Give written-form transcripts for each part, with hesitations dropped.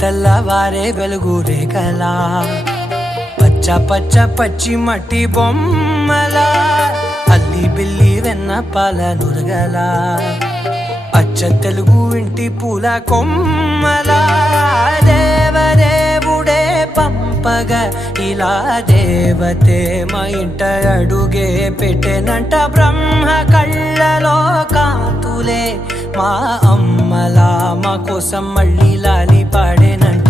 తెల్లవారే వెలుగు రేఖలా పచ్చ పచ్చ పచ్చి మట్టి బొమ్మలా అల్లి బిల్లి వెన్న పాల నురగలా అచ్చ తెలుగు ఇంటి పూల కొమ్మలా దేవదేవుడే పంపగా ఇలా దేవతే మా ఇంట అడుగే పెట్టెనంట బ్రహ్మ కళ్ళలో కాంతులే మా అమ్మలా మా కోసం మళ్ళీ లాలి పాడేనంట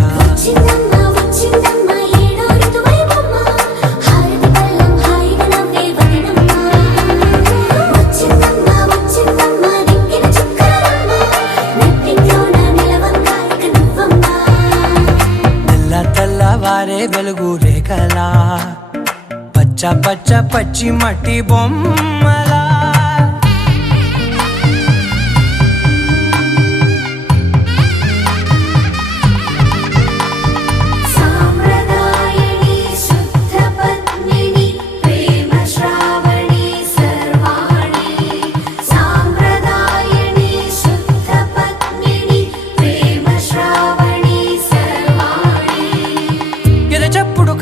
తెల్లవారే వెలుగు రేఖలా పచ్చ పచ్చ పచ్చి మట్టి బొమ్మలా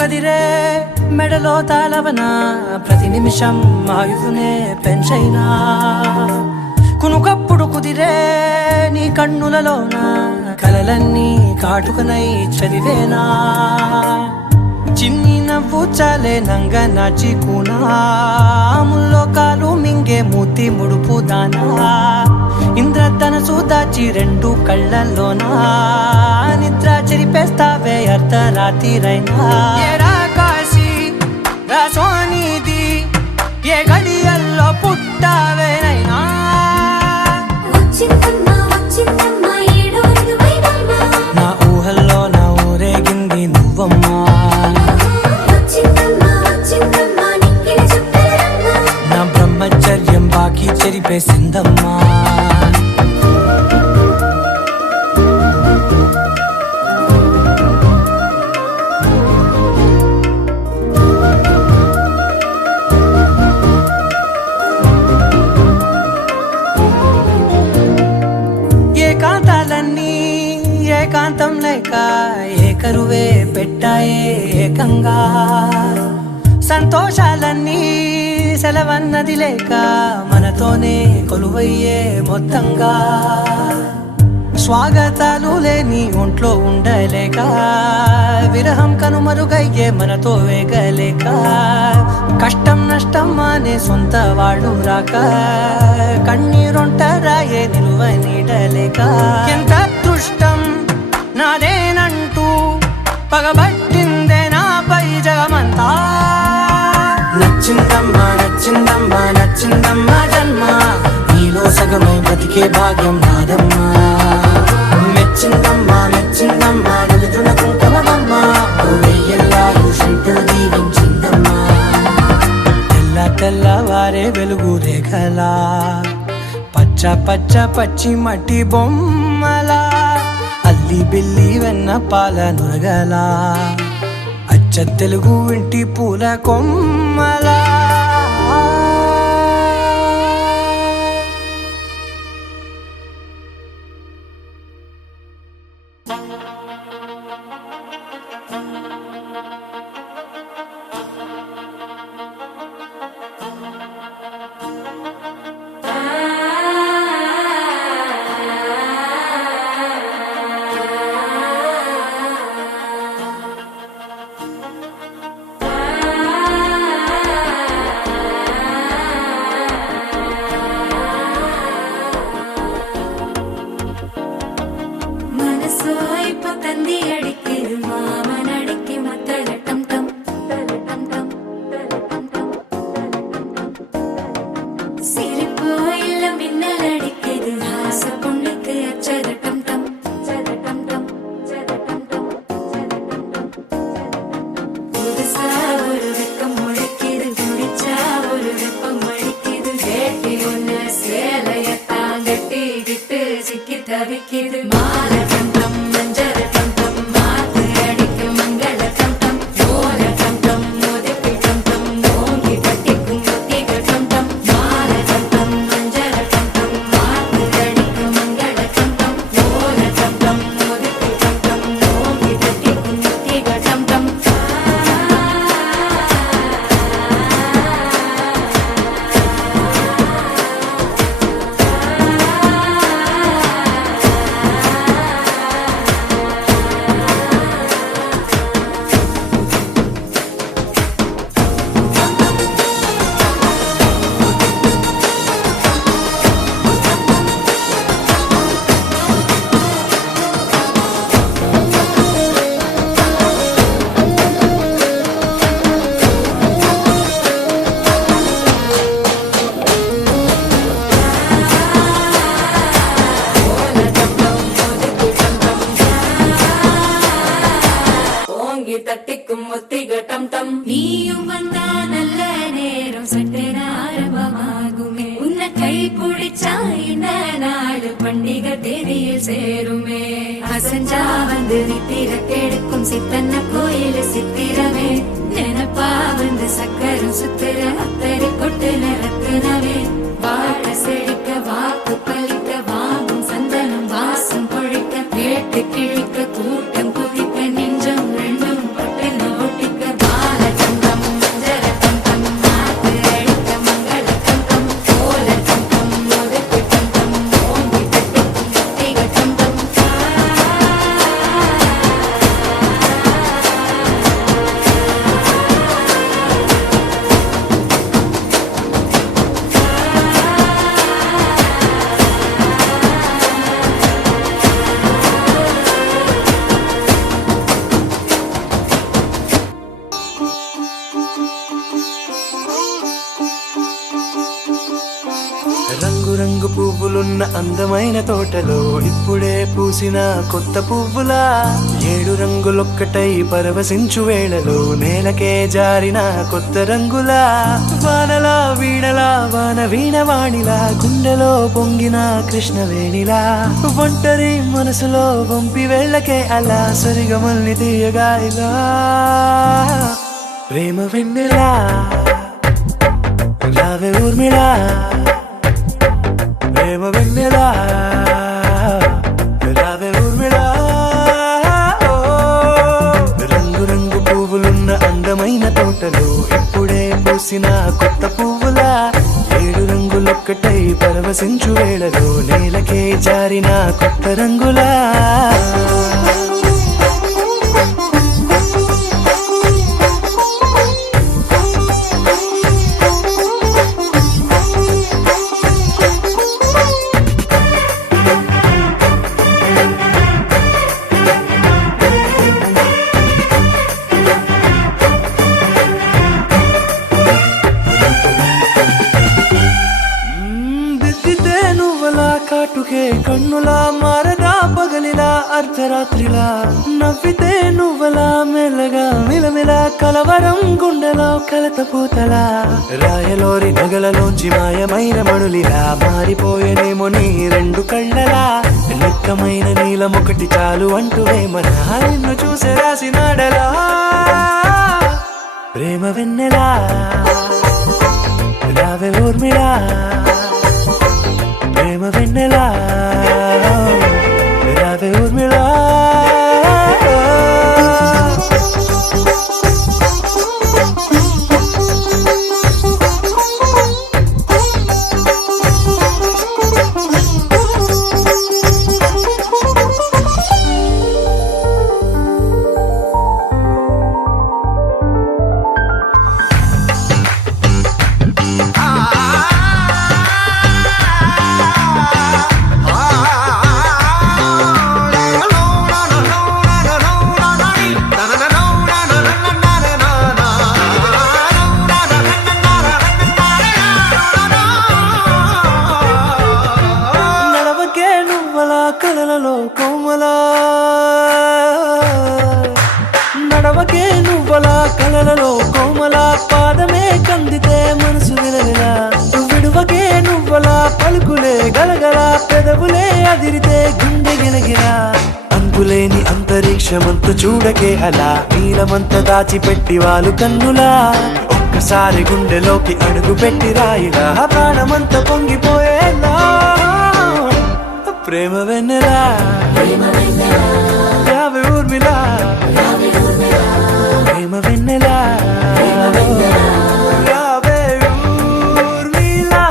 కదిరే మెడలో తాళవన ప్రతి నిమిషం ఆయుధునే పెంచైనా కునుకప్పుడు కుదిరే నీ కన్నులలోన కలలన్నీ కాటుకనై చదివేనా చిన్ని నవ్వు చాలే నంగ నాచి కూనాముల్లో కాలు మింగే మూతి ముడుపు దానా ఇంద్రధనసు దాచి రెండు కళ్ళల్లోనా నిద్ర చెరిపేస్తావే అర్ధరాత్రిరైనా కాశీ రాసోనిది ఏ గడియల్లో పుట్టావేనైనా నా ఊహల్లో నా ఊరేగింది నువ్వమ్మా నా బ్రహ్మచర్యం బాకీ చెరిపేసిందమ్మా ఏకాంతాలన్నీ ఏకాంతం లేక ఏకరువే పెట్టాయే ఏకంగా సంతోషాలన్నీ సెలవన్నది లేక మనతోనే కొలువయ్యే మొత్తంగా స్వాగతాలు లేని ఒంట్లో ఉండలేక విరహం కనుమరుగయ్యే మనతో వేగలేక కష్టం నష్టం అనే సొంత వాళ్ళు రాక కన్నీరొంటరాయే నిలువ నీడలేక ఎంత అదృష్టం నాదేనంటూ పగబట్టిందే నాపై జగమంతా నచ్చిందమ్మా నచ్చిందమ్మా నచ్చిందమ్మా జన్మ నీలో సగమై బ్రతికే భాగ్యం నాదమ్మా మెచ్చిందమ్మా మెచ్చిందమ్మా నిలుతున్న కుంకుమమ్మా వెయ్యల్లాలు శంకరు దీవించిందమ్మా తెల్లవారే వెలుగు రేఖలా పచ్చ పచ్చ పచ్చి మట్టి బొమ్మలా అల్లి బిల్లి వెన్న పాల నురగలా అచ్చ తెలుగు ఇంటి పూల కొమ్మలా தவிக்கிது மால கண்டம் மஞ்சர கண்டம் மாத்து அடிக்கும் மங்கள கண்டம் ஓல கண்டம் மோதிப்பி கண்டம் ஓங்கி பட்டிக்கும் முத்திக கண்டம் மால கண்டம் மஞ்சர கண்டம் மாத்து அடிக்கும் மங்கள கண்டம் ஓல கண்டம் மோதிப்பி கண்டம் தேதியில் சேருமே அசஞ்சா வந்து நித்திர கெடுக்கும் சித்தன்ன கோயில் சித்திரமே நினப்பா வந்து சக்கரம் சுத்திர அத்தரி கொட்டு நிறத்தினவே வாழ செழிக்க வாக்கு பலிக்க வாங்கும் சந்தனம் வாசம் பொழிக்க கேட்டு கிழிக்க கூட்டம் குதிக்க நெஞ்சம் ரெண்டும் பட்டின ஒட்டிக்க பால சந்தம் மஞ்சர தந்தம் மாத்து அடிக்க மங்கள தந்தம் கோல தந்தம் ஒதுக்கு தந்தம் ஓங்கி தட்டிக்கும் முத்திக தந்தம் రంగు రంగు పువ్వులున్న అందమైన తోటలో ఇప్పుడే పూసిన కొత్త పువ్వులా 7 రంగులొక్కటై పరవశించు వేళలో నేలకే జారిన కొత్త రంగులా వానలా వీణలా వాన వీణవాణిలా గుండెలో పొంగిన కృష్ణవేణిలా ఒంటరి మనసులో వంపి వెళ్ళకే అలా సరిగమల్ని తీయగా ఇలా ప్రేమ వెన్నెలా రావే ఊర్మిళా ప్రేమ వెన్నెలా రావే ఊర్మిళా రంగు రంగు పువ్వులున్న అందమైన తోటలో ఇప్పుడే పూసిన కొత్త పువ్వులా 7 రంగులొక్కటై పరవశించు వేళలో నేలకే జారిన కొత్త రంగులా కాటుకే కన్నులా మారదా పగలిలా అర్ధరాత్రిలా నవ్వితే నువ్వలా మెల్లగా మిలమిలా కలవరం గుండెలో కలత పూతలా రాయలోరి నగలలోంచి మాయమైన మణులిలా మారిపోయేనేమో నీ 2 కళ్ళలా నిక్కమైన నీలం ఒకటి చాలు అంటూ వేమన నిన్ను చూసే రాసినాడలా ప్రేమ వెన్నెలా రావే ఊర్మిళా ప్రేమ వెన్నెలా రావే ఊర్మిళా కలలలో కోమలా నడవకే నువ్వలా కలలలో కోమలా పాదమే కందితే మనసు విలవిలా విడువకే నువ్వలా పలుకులే గలగల పెదవులే అదిరితే గుండె గిలగిలా అంతులేని అంతరిక్షమంత చూడకే అలా నీలమంత దాచిపెట్టి వాళ్ళు కన్నులా ఒక్కసారి గుండెలోకి అడుగు పెట్టి రాయిలా ప్రాణమంత పొంగిపోయేలా ప్రేమ వెన్నెలా రావే ఊర్మిళా ప్రేమ వెన్నెలా రావే ఊర్మిళా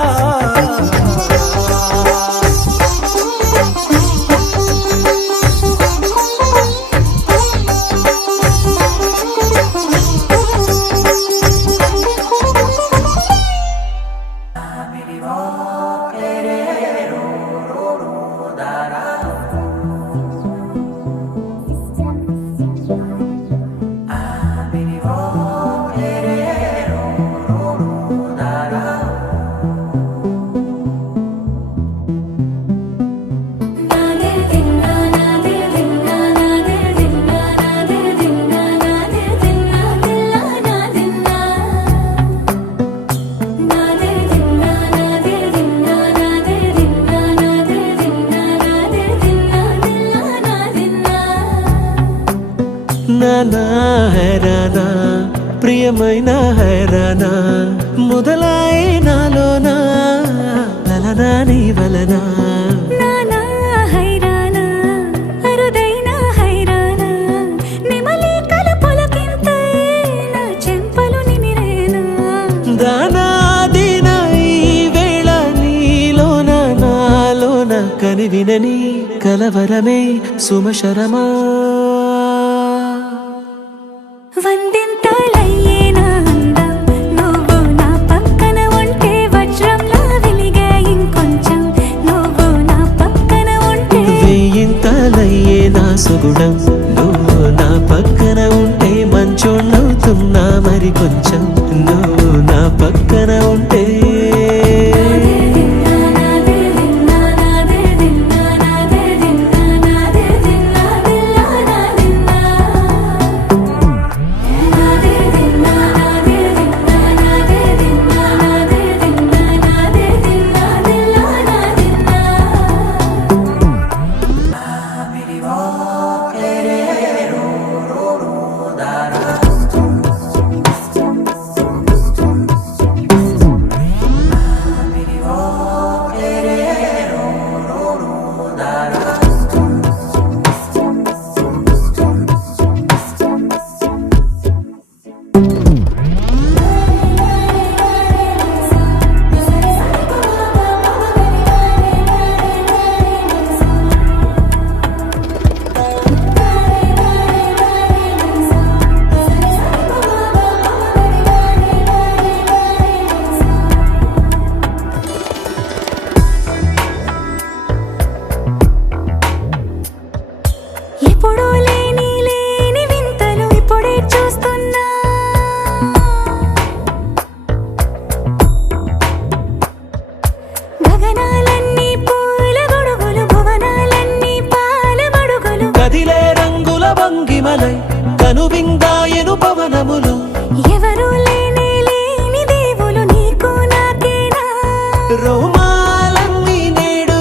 ఏమైనా హైరానా మొదలాయే నాలోనా లలనా నీ వలనా నానా హైరానా అరుదైన హైరానా నెమలి కలపులకింతై నా చెంపలు నిమిరేనా దానాదిన ఈ వేళ నీలోన నాలోన కనివినని కలవరమే సుమశరమా వందింతలయ్యేనా అందం నువ్వు నా పక్కన ఉంటే వజ్రంలా వెలిగే ఇంకొంచెం నువ్వు నా పక్కన ఉంటే వెయ్యింతలయ్యే నా సుగుణం నువ్వు నా పక్కన ఉంటే మంచోళ్ళవుతున్నా మరి కొంచెం నువ్వు నా పక్కన ఉంటే ఎప్పుడూ లేని లేని వింతలు ఇప్పుడే చూస్తున్నా గగనాలన్నీ పూల గొడుగులు భువనాలన్నీ పాల మడుగులు కదిలే రంగుల భంగిమలై కనువిందాయను పవనములు ఎవరూ లేని లేని దేవులు నీకు నాకేనా రోమాలన్నీ నేడు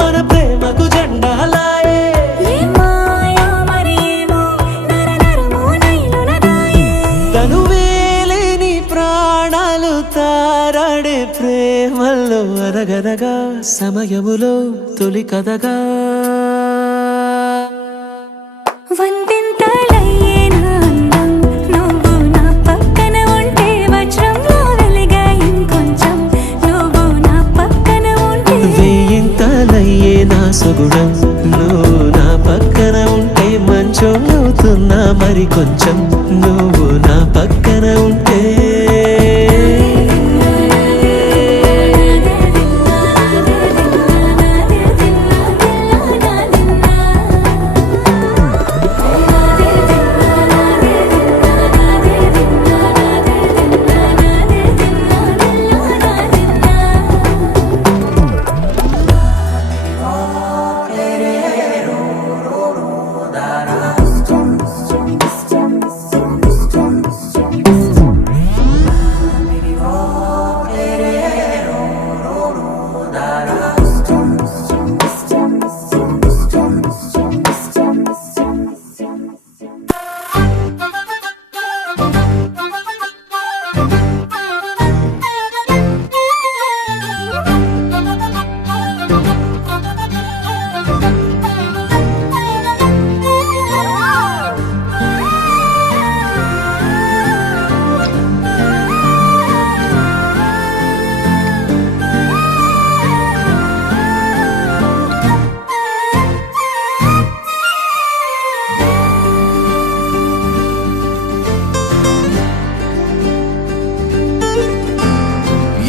మన ప్రేమకు జెండాలాయే ఏ మాయో మరి ఏమో నరనరమో నైలున దాయే తనువేలేని ప్రాణాలు తారాడే ప్రేమల్లో అనగనగా సమయములో తొలి కథగా వందింతలయ్యేనా అందం నువ్వు నా పక్కన ఉంటే వజ్రంలా వెలిగే ఇంకొంచెం నువ్వు నా పక్కన ఉంటే వెయ్యింతలయ్యే నా సుగుణం నువ్వు నా పక్కన ఉంటే మంచోళ్ళవుతున్నా మరి కొంచెం నువ్వు నా పక్కన ఉంటే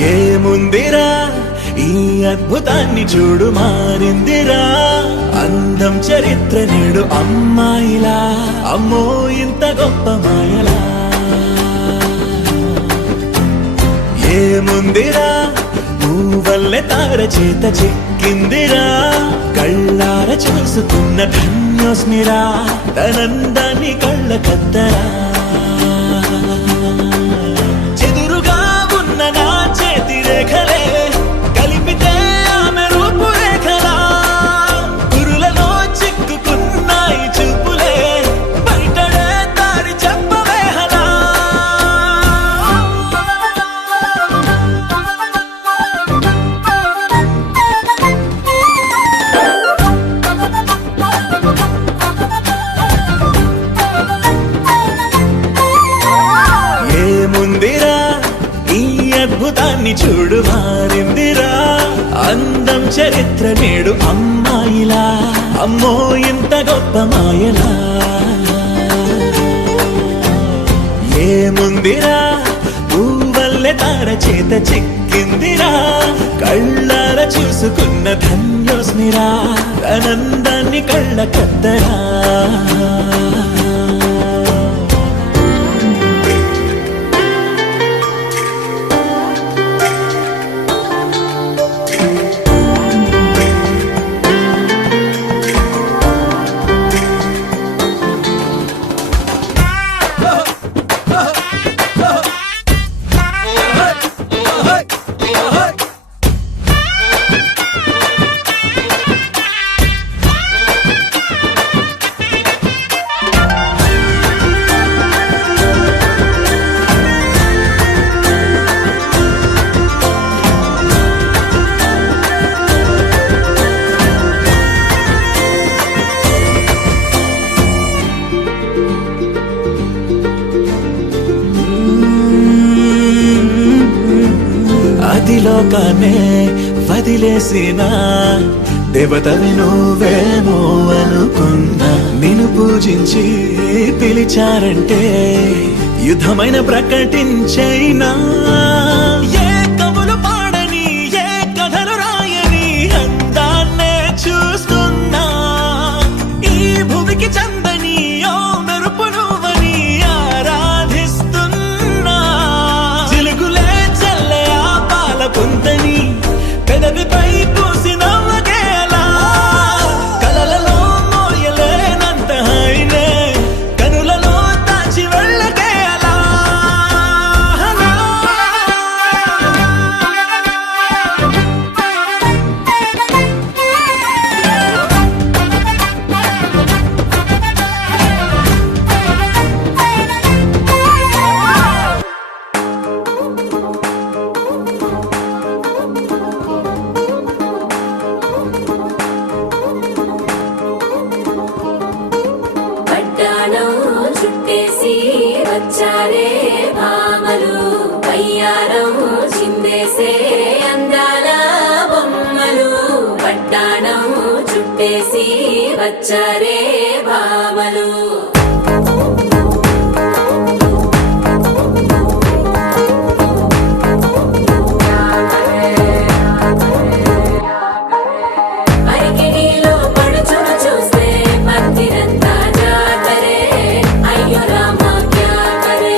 ఏముందిరా ఈ అద్భుతాన్ని చూడు మారిందిరా అందం చరిత్ర నేడు అమ్మాయిలా అమ్మో ఇంత గొప్ప మాయలా ఏముందిరా నువ్వల్లే తార చేత చిక్కిందిరా కళ్ళార చూసుకున్న ధన్యోస్మిరా తనందాన్ని కళ్ళ కద్దరా చెదురుగా ఉన్న నా చేతి రేఖలే కలిపితే ఆమె రూపురేఖలా గురులలో చిక్కుకున్నాయి చూపులే బయటడే దారి చెప్పవేహలా జీవితాన్ని చూడు మారిందిరా అందం చరిత్ర నేడు అమ్మాయిలా అమ్మో ఇంత గొప్ప మాయలా ఏముందిరా పువ్వల్లె తార చేత చిక్కిందిరా కళ్ళార చూసుకున్న ధన్యోస్మిరా ఆనందాన్ని కళ్ళ కద్దరా లోకాన్నే వదిలేసిన దేవతవి నువ్వేమో అనుకున్నా నిన్ను పూజించి పిలిచారంటే యుద్ధమైన ప్రకటించైనా ఏ కవులు పాడని ఏ కథలు రాయని అందాన్నే చూస్తున్నా ఈ భూమికి చందని ఓ మెరుపు నువ్వని ఆరాధిస్తున్నా చిలుగులే చల్లే ఆ పాల పొంతని పెదవిపై పూసి నవ్వకేలా కలలలో మోయలేనంత హాయినే కనులలో దాచి వెళ్ళకేలా పట్టాణం చుట్టేసి వచ్చారే భామలు వయ్యారం చిందేసే అందాల బొమ్మలు పట్టాణం చుట్టేసి వచ్చారే భామలు అరికిడిలో పడుచును చూస్తే పత్తిరంతా జాతరే అయ్యో రామ క్యా కరే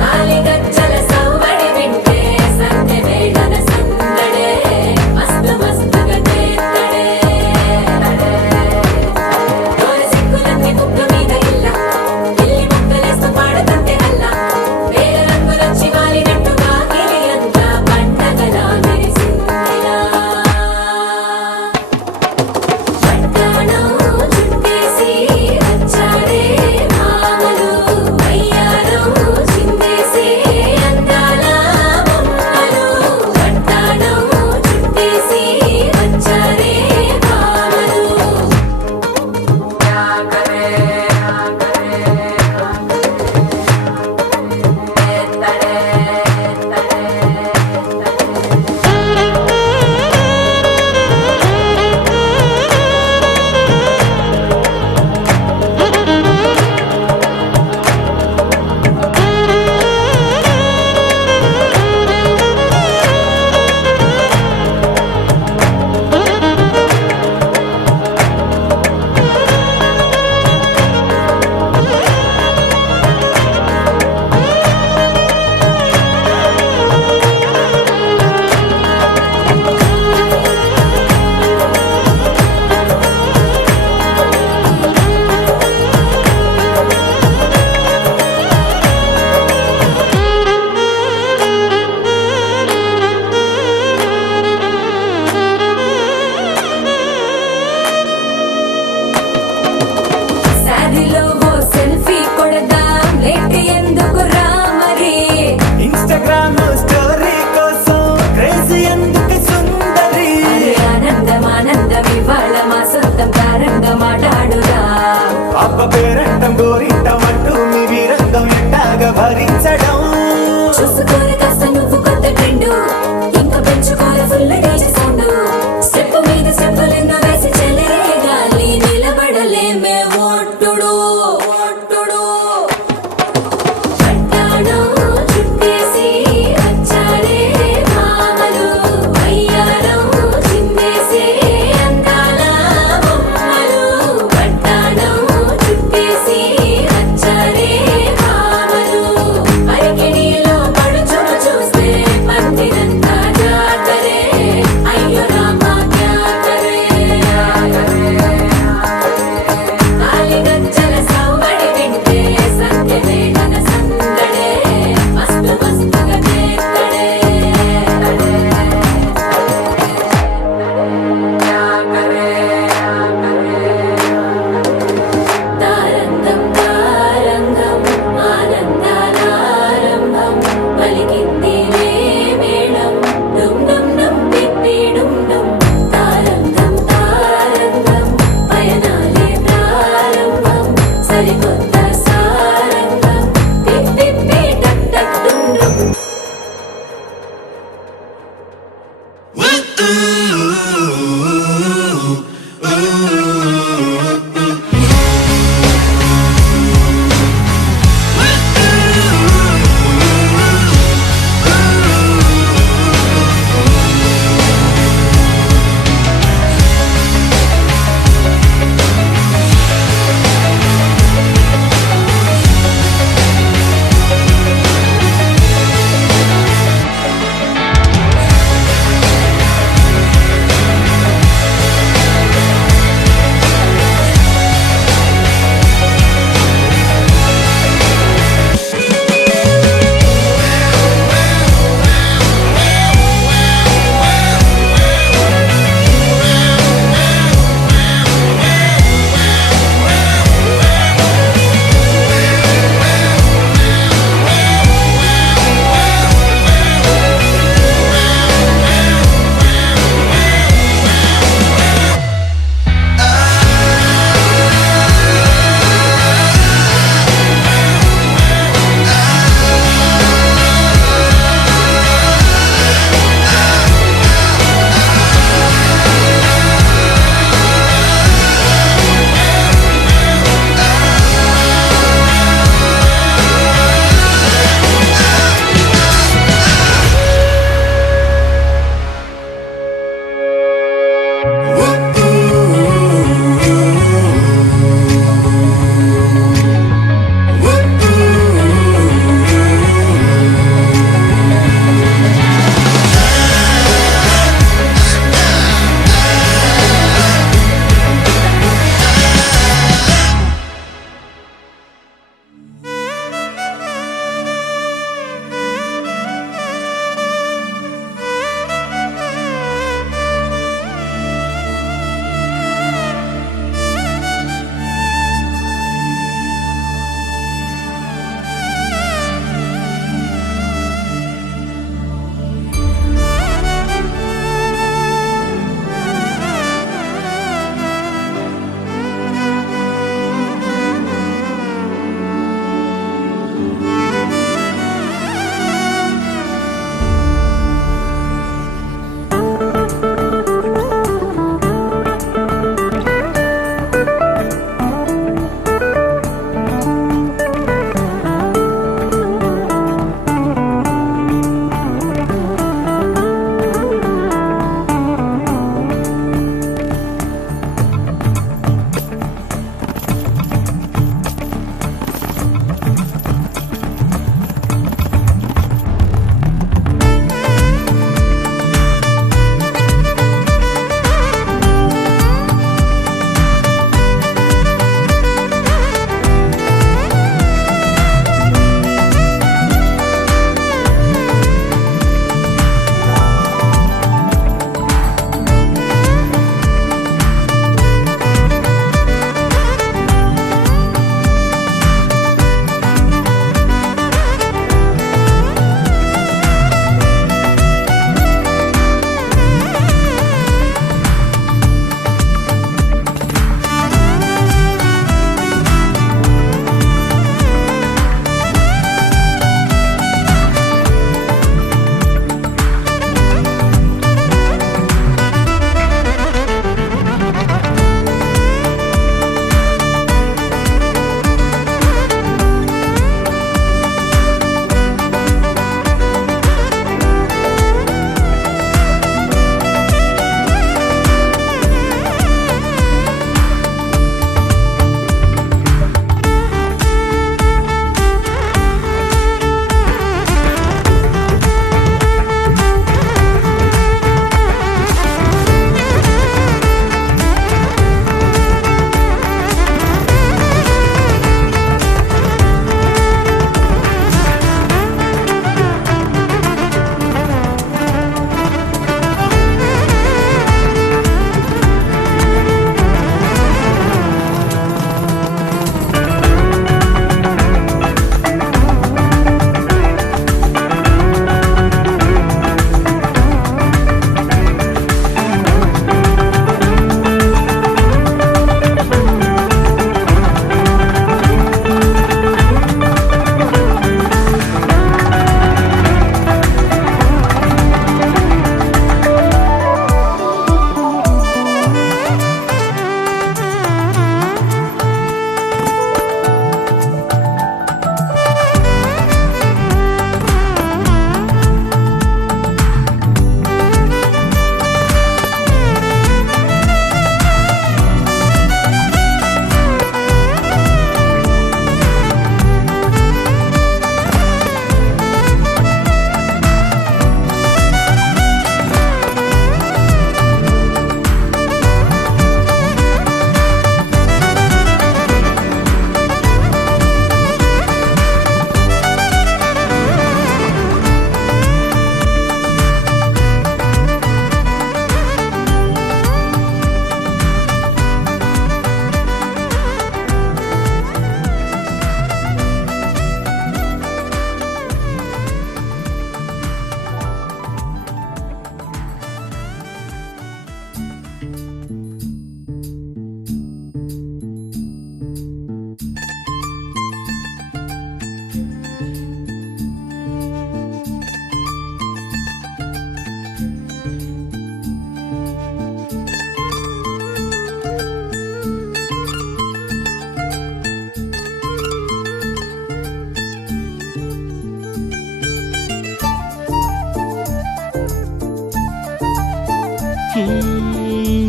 కాలిగజ్జల సవ్వడి వింటే సంధ్య వేళన సందడే మస్తు మస్తుగా చేత్తడే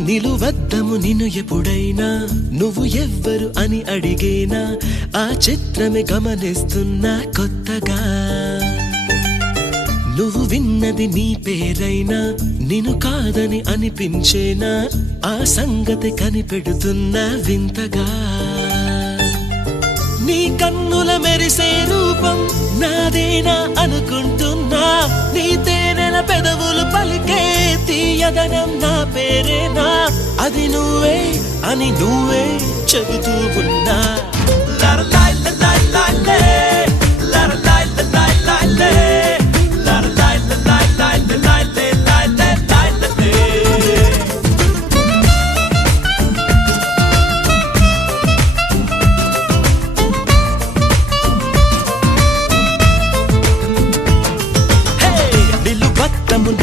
నిలువద్దము నిన్ను ఎప్పుడైనా నువ్వు ఎవ్వరు అని అడిగేనా ఆ చిత్రమే గమనిస్తున్నా కొత్తగా నువ్వు విన్నది నీ పేరైనా నిన్ను కాదని అనిపించేనా ఆ సంగతి కనిపెడుతున్నా వింతగా నీ కన్నుల మెరిసే రూపం నాదేనా అనుకుంటున్నా నీ తేనెల పెదవులు పలికే తీయదనం నా పేరేనా అది నువ్వే అని నువ్వే చెబుతూ ఉన్నా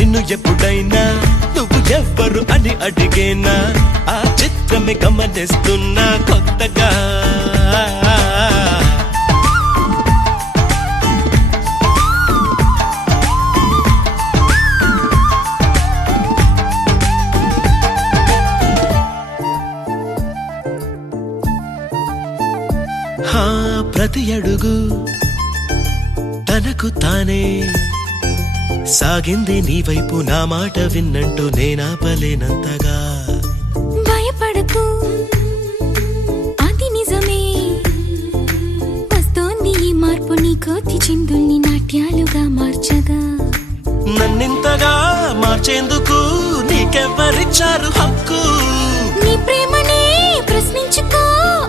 నిన్ను ఎప్పుడైనా నువ్వు ఎవ్వరు అని అడిగేనా ఆ చిత్రమే గమనిస్తున్నా కొత్తగా ప్రతి అడుగు తనకు తానే సాగింది నీ వైపు నా మాట విన్నంటూ నేనాపలేనంతగా భయపడకు అది నిజమే వస్తోంది ఈ మార్పు నీ కోతి చిందుల్ని నాట్యాలుగా మార్చగా నన్నింతగా మార్చేందుకు నీకెవ్వరిచ్చారు హక్కు నీ ప్రేమనే ప్రశ్నించుకో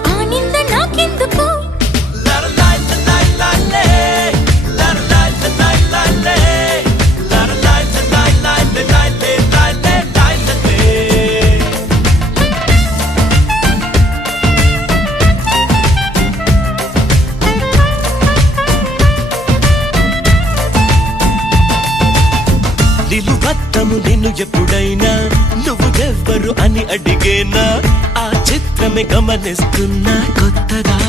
ఆ నింద నాకెందుకు నిలువద్దము నిన్ను ఎప్పుడైనా నువ్వు ఎవ్వరు అని అడిగేనా ఆ చిత్రమే గమనిస్తున్నా కొత్తగా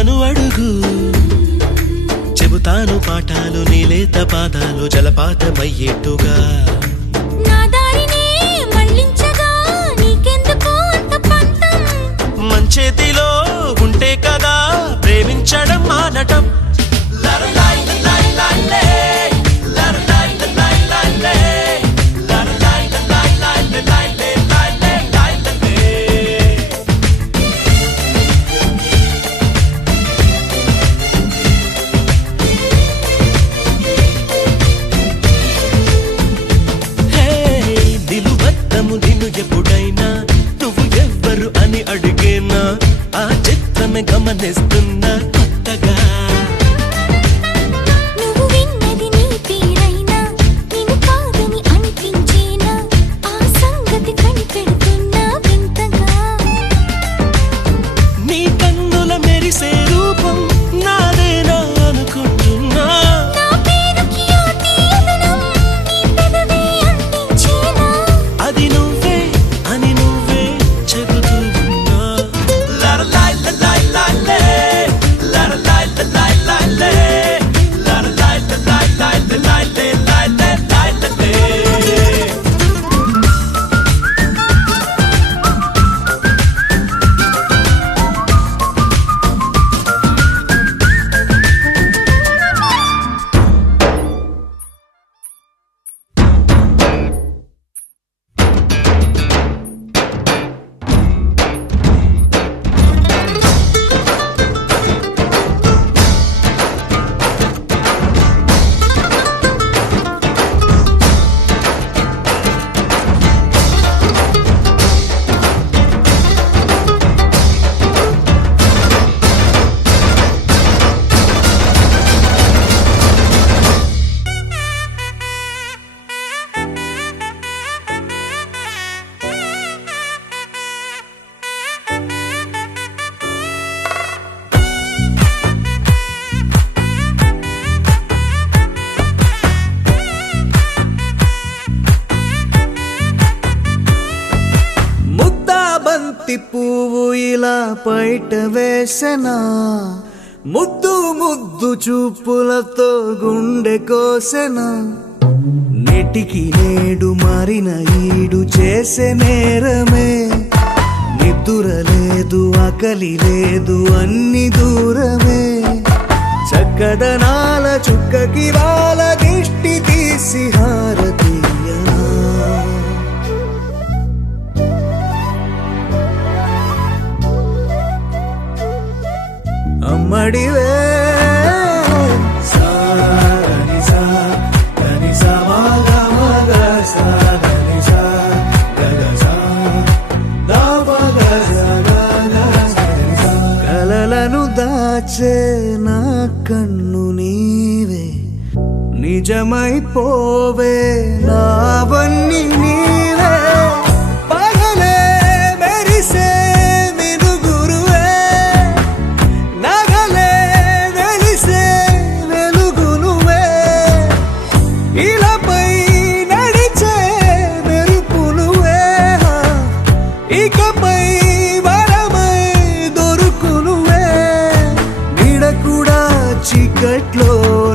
నన్ను అడుగు చెబుతాను పాఠాలు నీలేత పాదాలు జలపాతమయ్యేట్టుగా నా దారినే మళ్ళించగా నీకెందుకు అంత పంతం మంచేతిలో ఉంటే కదా ప్రేమించడం మానటం నిన్ను ఎప్పుడైనా నువ్వు ఎవ్వరు అని అడిగేనా ఆ చిత్రమే గమనిస్తున్నా కొత్తగా నువ్వు విన్నది నీ పేరైనా నిన్ను కాదని అనిపించేనా ఆ సంగతి కనిపెడుతున్నా వింతగా నీ కన్నుల మెరిసే రూపం నాదేనా అనుకుంటున్నా నా పేరుకి ఆ తీయదనం నీ పెదవే అందించేనా అది నువ్వే అని నువ్వే చెబుతూ ఉన్నా ఇలా బయట వేసెనా ముద్దు ముద్దు చూపులతో గుండె కోసెనా నెటికి నేడు మారిన ఈడు చేసే నేరమే నిద్దుర లేదు ఆకలి లేదు అన్ని దూరమే చక్కదనాల చుక్కకి వాళ్ళ దిష్టి తీసి హారతీయనా అమ్మడివే సాని సా దని సా మగ మగ సా దని సా గగ సా దా మగ సా గగ సా కలలను దాచే నా కన్ను నీవే నిజమైపోవే నావన్నీ నీవే పగలే మెరిసే మినుగురువే నగలే వెలిసే వెలుగు నువ్వే ఇలాపై నడిచే మెరుపు నువ్వే ఇకపై వరమై దొరుకు నువ్వే నీడ కూడా చీకట్లో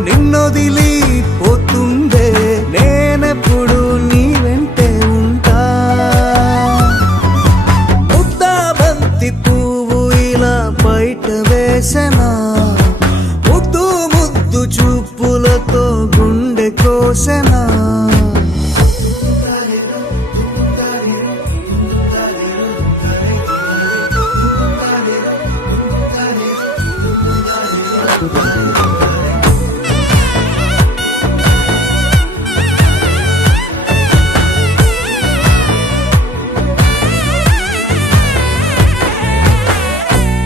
నిన్నొదిలి పోతుందే నేనెప్పుడు నీ వెంటే ఉంటా ముద్దా బంతి పువ్వు ఇలా బయట వేసెనా ముద్దు ముద్దు చూపులతో గుండె కోసెనా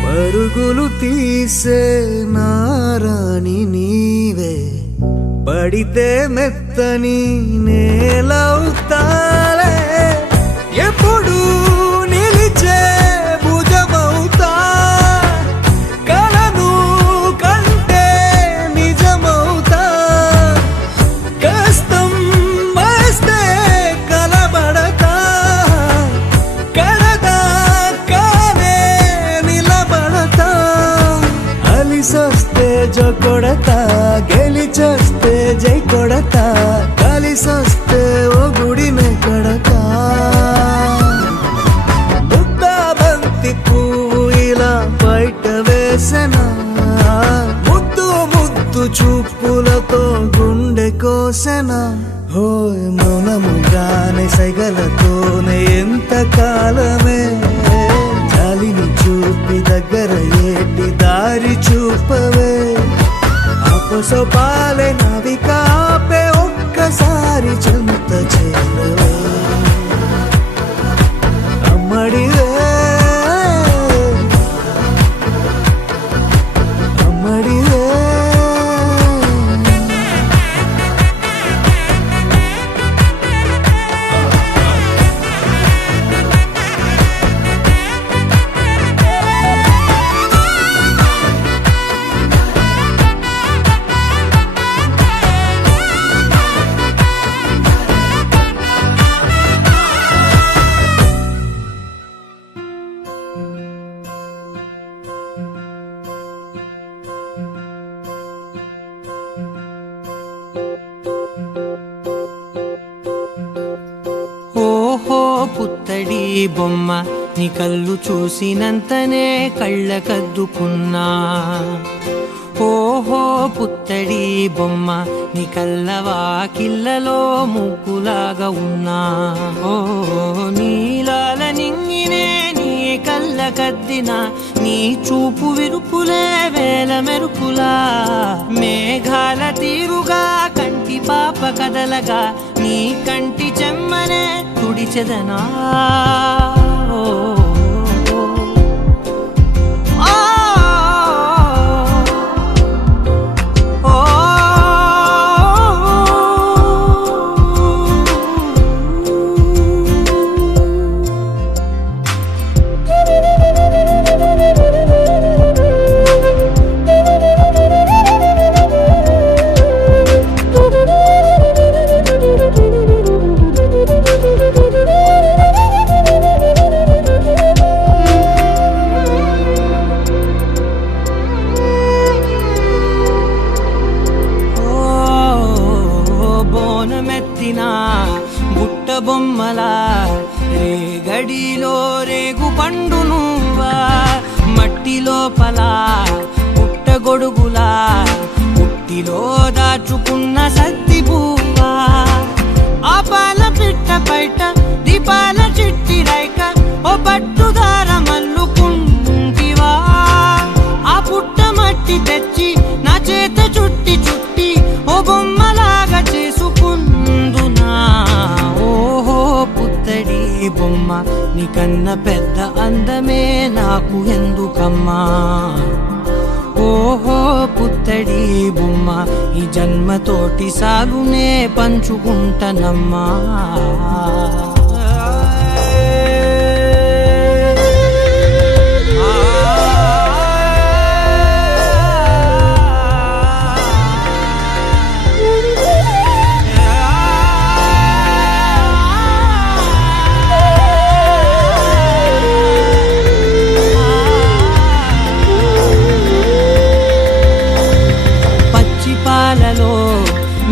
పరుగులు తీసే నారాణి నీవే పడితే మెత్తని నేలవుతాలే ఎప్పుడు నిలిచే భుజమవుతా కలను కంటే నిజమవుతా కష్టం వస్తే కలబడతా కడదా కానే నిలబడతా అలిసొస్తే జో కొడతా గెలిచొస్తే జై కొడతా కలిసొస్తే ఓ గుడినే కడతా ముద్దా బంతి పువ్వు ఇలా బయట వేసెనా ముద్దు ముద్దు చూపులతో గుండె కోసెనా హోయ్ మౌనముగానే సైగలతోనే ఎంత కాలమే జాలిని చూపి దగ్గర ఏటి దారి చూపవే అపసోపాలే నవిక ఆపే ఒక్కసారి చెంత చేరవే అమ్మడివే అమ్మడివే ఓహో పుత్తడి బొమ్మ నీ కళ్ళు చూసినంతనే కళ్ళకద్దుకున్నా ఓహో పుత్తడి బొమ్మ నీ కళ్ళవాకిళ్ళలో ముగ్గులాగా ఉన్నా ఓ నీలాల నింగినే నీ కళ్ళకద్దిన నీ చూపు విరుపులే వేల మెరుపులా మేఘాల తీరుగా కంటి పాప కదలగా నీ కంటి చెమ్మనే తుడిచెదనా ఓ పుట్టిన బుట్ట బొమ్మలా రేగడిలో రేగు పండు నువ్వా మట్టి లోపల పుట్ట గొడుగులా పుట్టిలో దాచుకున్న సత్తి పువ్వా ఆ పాల పిట్ట బయట దీపాల చిట్టి రైక ఓ పట్టుదార మల్లుకుంటివా ఆ పుట్ట మట్టి తెచ్చి నా చేత చుట్టి చుట్టి ఓ బొమ్మలాగా చేసుకుందునా ఓహో పుత్తడి బొమ్మ నీకన్న పెద్ద అందమే నాకు ఎందుకమ్మా ఓహో పుత్తడి బొమ్మ ఈ జన్మతోటి సాగునే పంచుకుంటనమ్మా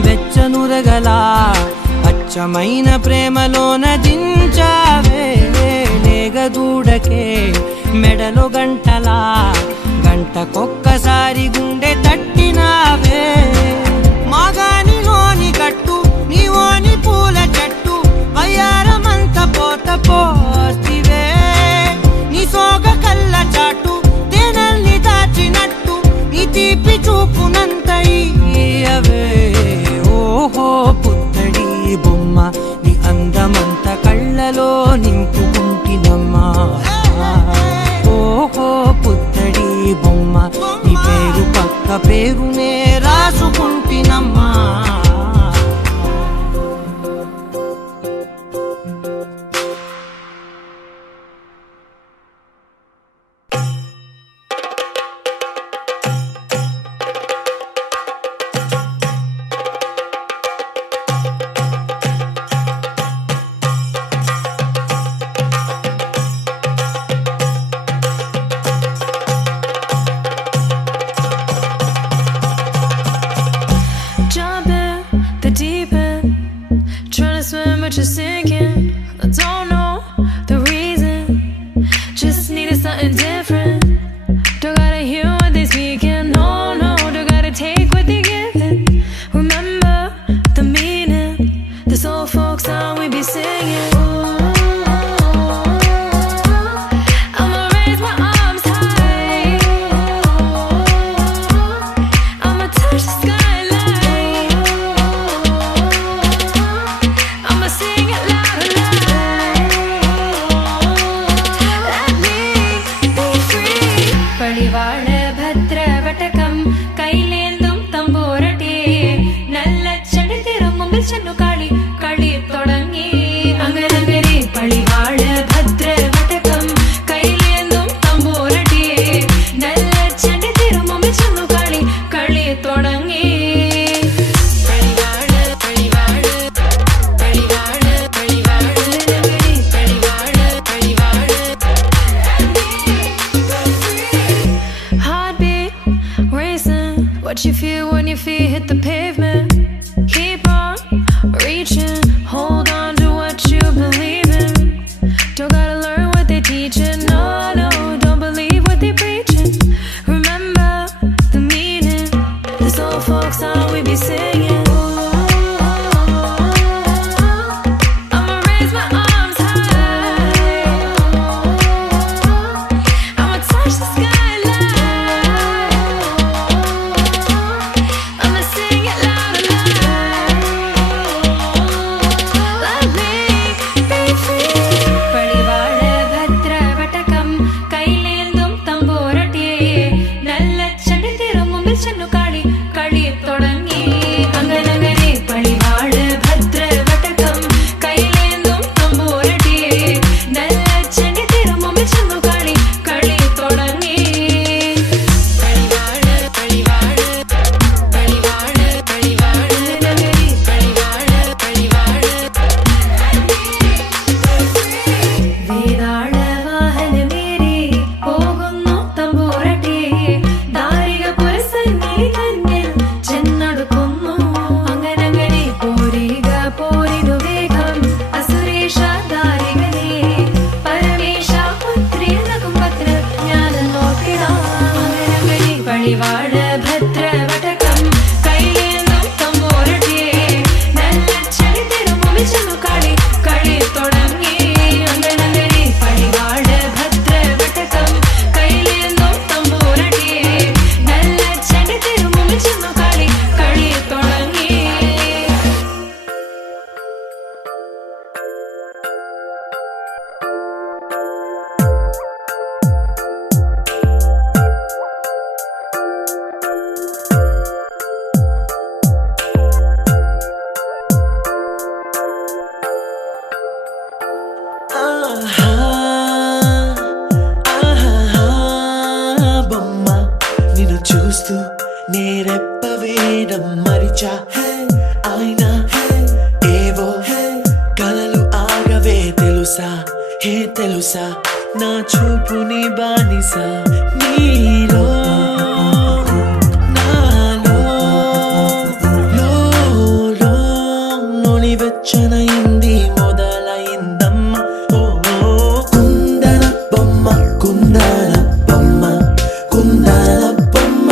వెచ్చనురగల అచ్చమైన ప్రేమలోన దించావే లేగదూడకే మెడలో గంటలా గంటకొక్కసారి గుండె తట్టినావే మాగానిలోని కట్టు నీవోని పూల చెట్టు వయ్యారమంత పోత పోస్తివే నీ సోగ కళ్ళ చాటు తేనల్ని దాచినట్టు నీ తీపి చూపునంత ఇయ్యవే ఓహో పుత్తడి బొమ్మ నీ అందమంత కళ్ళలో నింపుకుంటినమ్మా ఓహో పుత్తడి బొమ్మ నీ పేరు పక్క పేరునే రాసుకుంటినమ్మా but you're sinking. I don't know the reason. Just needed something different. Don't gotta hear what they speaking. No, no, don't gotta take what they giving. Remember the meaning. This old folk song we be singing. I'ma raise my arms high. I'ma touch the skyline. I'ma sing it loud and loud. Let me be free. Padivaal bhadra vatakam kailendum tamborati nalla chadi thirumumbil channu kali kali thodangi angaragari padivaal bhadra vatakam kailendum tamborati nalla chadi thirumumbil channu kali kali thodangi Heartbeat racing. What you feel when your feet hit the pavement? Keep on తెలుసా హే తెలుసా నా చూపు నీ బానిస నీలో నాలో లో నొలి వెచ్చనైంది మొదలైందమ్మ ఓ కుందన బొమ్మ కుందన బొమ్మ కుందన బొమ్మ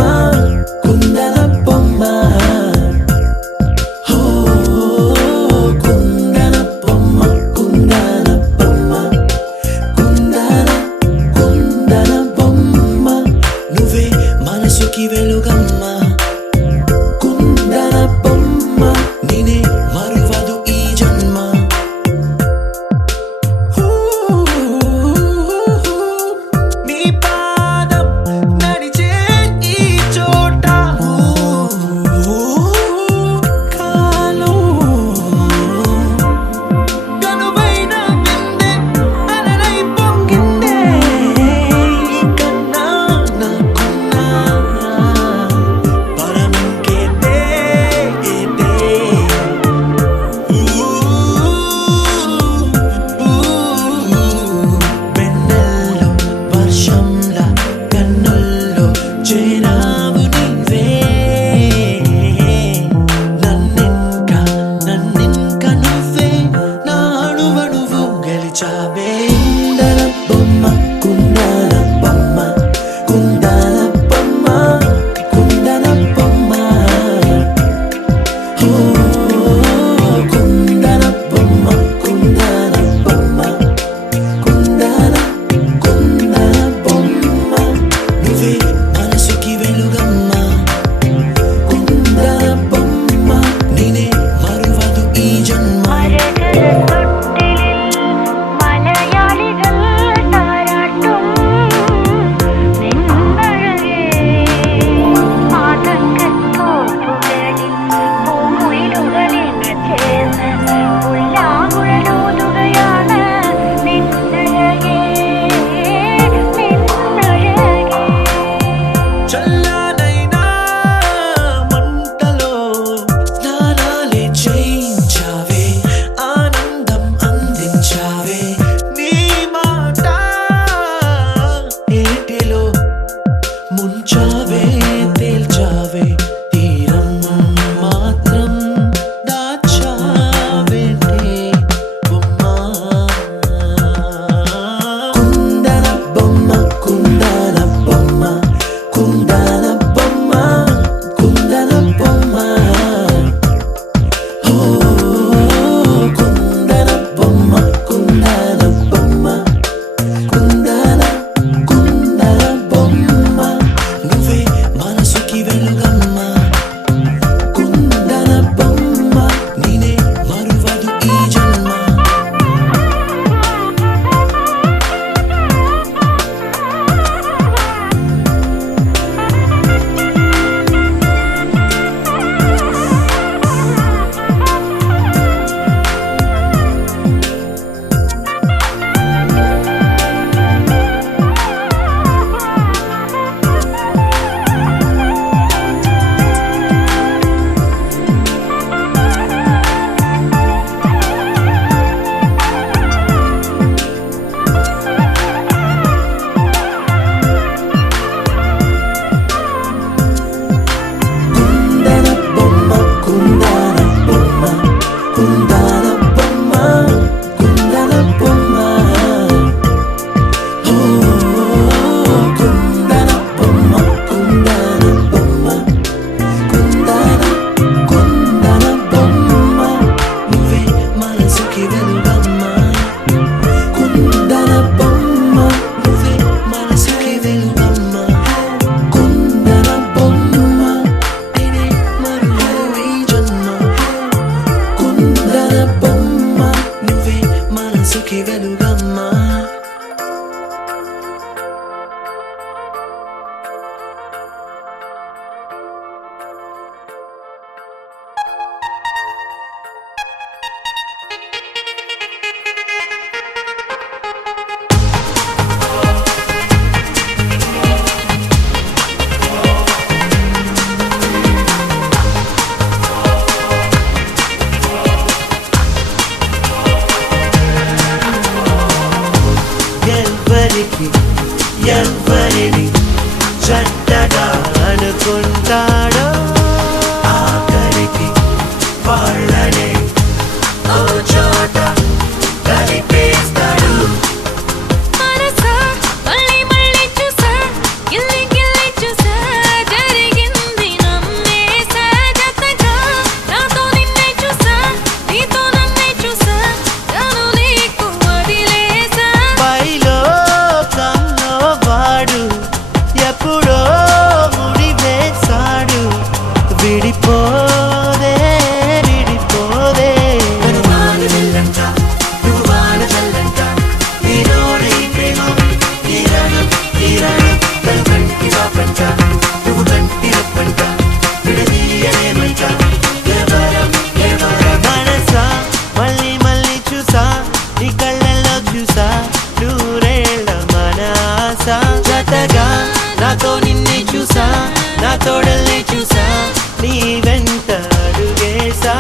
కుందన బొమ్మ ఓ కుందన బొమ్మ కుందన బొమ్మ కుందన కుందన బొమ్మ నువ్వే మనసుకి వెలుగమ్మ కుందన బొమ్మ నేనే మరువదు ఈ జన్మ నీ పాదం నడిచే ఈ చోట కాలం కనువైన విందే అలరై పొంగిందే కన్నా నాకున్నా పరమింకేదే వెన్నెల్లో వర్షంలా కన్నుల్లో చేరావు నీవే నన్నింక నువ్వే నా అణువణువు గెలిచావే కుందన బొమ్మ కుందన బొమ్మ కుందన బొమ్మ కుందన బొమ్మ ఓ కుందన బొమ్మ కుందన బొమ్మ కుందన కుందన బొమ్మ నువ్వే మనసుకి వెలుగమ్మ కుందన బొమ్మ నేనే మరువదు ఈ జన్మ മലകൾ തൊട്ടിലിൽ ఎవరికి ఎవరిని చెడ్డగా అనుకుంటాడో ఆఖరికి వాళ్ళనే ఓ చోట కలిపేస్తాడు. మనసా మళ్ళీ మళ్ళీ చూసా, గిల్లి గిల్లి చూసా, జరిగింది నమ్మేసా. జతగా నాతో నిన్నే చూసా, నీతో నన్నే చూసా, తను నీకు వదిలేసా. పైలో కల్లో వాడు ఎప్పుడో ముడి వేశాడు. విడిపోదే విడిపోదే మనసా మళ్ళీ మళ్ళీ చూసా, నీ కళ్ళల్లో చూసా, నూరేళ్ళ మన ఆశ. జతగా నాతో నిన్నే చూసా, నా తోడల్ని చూసా, నీ వెంట అడుగేసా.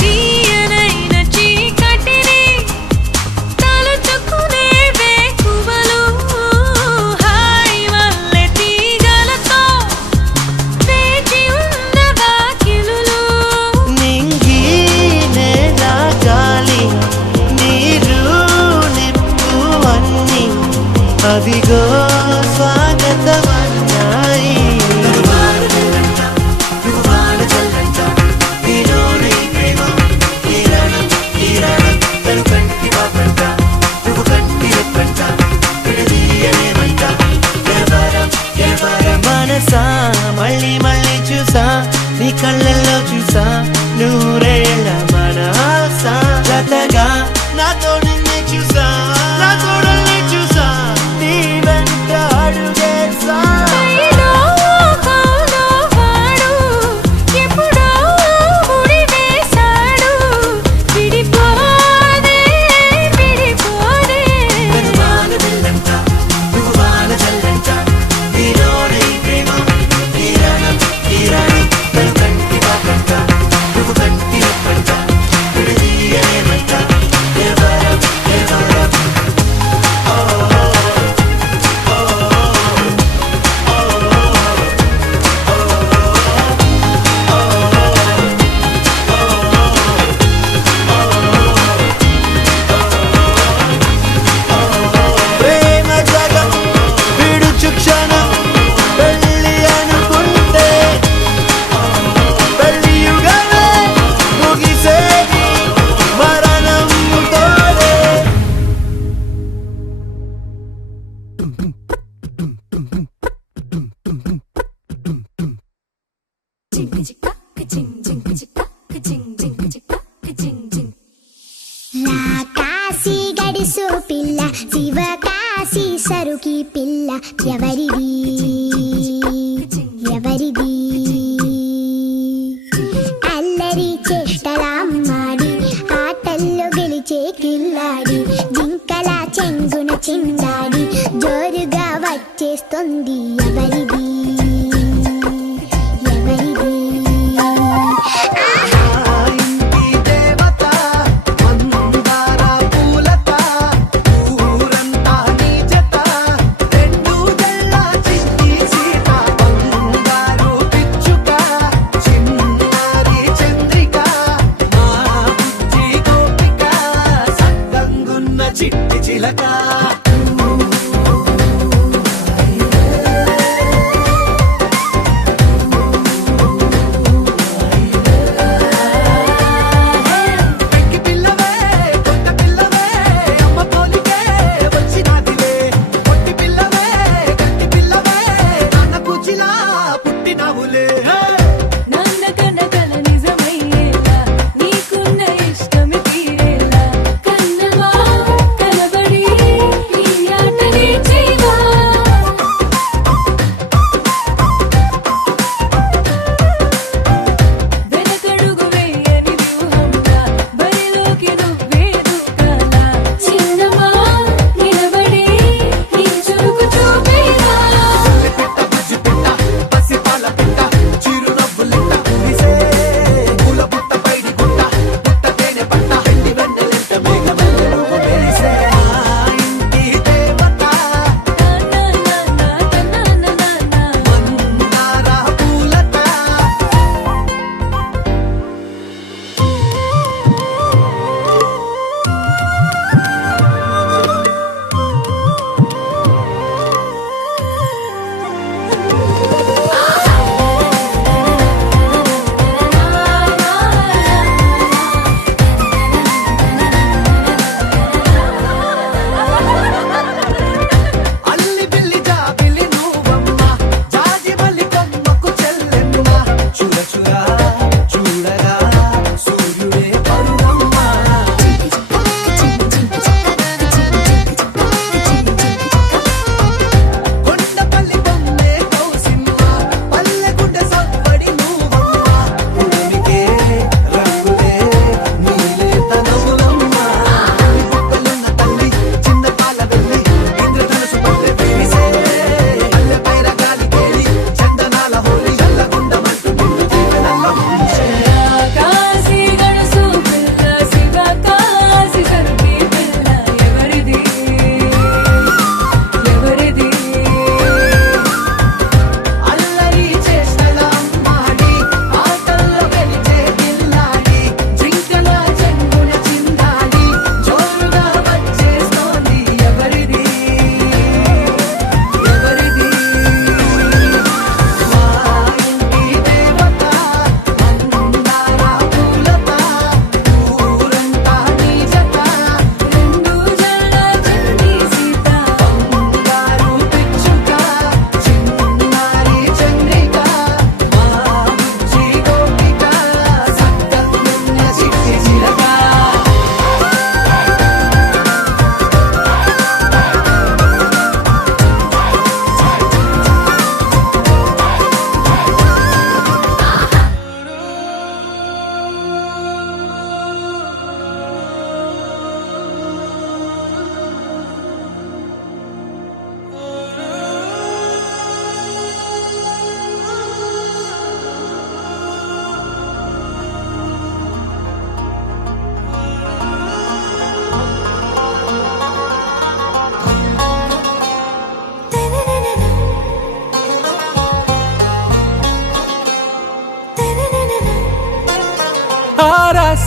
తీయనైన చీకటిని తలుచుకునే వేకువలు, హాయి వల్లే తీగలతో వేచి ఉన్న వాకిలులు. నింగి నేల గాలి నీరు నిప్పు అన్ని అవిగో స్వాగతమన్నాయి. మనసా మళ్ళీ మళ్ళీ చూసా, నీ కళ్ళల్లో చూసా, నూరేళ్ళ మన ఆశ. జతగా నాతో నిన్నే చూసా, నా తోడల్ని చూసా, నీ వెంట అడుగేసా. పైలో కల్లో వాడు ఎప్పుడో ముడి వేశాడు. విడిపోదే విడిపోదే ప్రేమ జగం విడుచు క్షణం పెళ్ళి అనుకుంటే పెళ్ళి యుగమే ముగిసేది మరణంతోనే. కాశీ గడిసు పిల్ల శివ కాశీ సరుకి పిల్ల ఎవరిది ఎవరిది అల్లరి చేష్టలామ్మాడి ఆటల్లో గెలిచే కిల్లాడి జింకల చెంగున చిందాడి జోరుగా వచ్చేస్తుంది ఎవరిది ఎవరిది ఇంటి దేవత మందార పూలత ఊరంతా నీ జత రెండు జల్ల చిట్టి సీత బంగారు పిచ్చుక చిన్నారి చంద్రిక మా బుజ్జి గోపిక సద్దంగున్న చిట్టి చిలక. పిల్లవే కొత్త పిల్లవే అమ్మ పోలికే వచ్చినాదిలే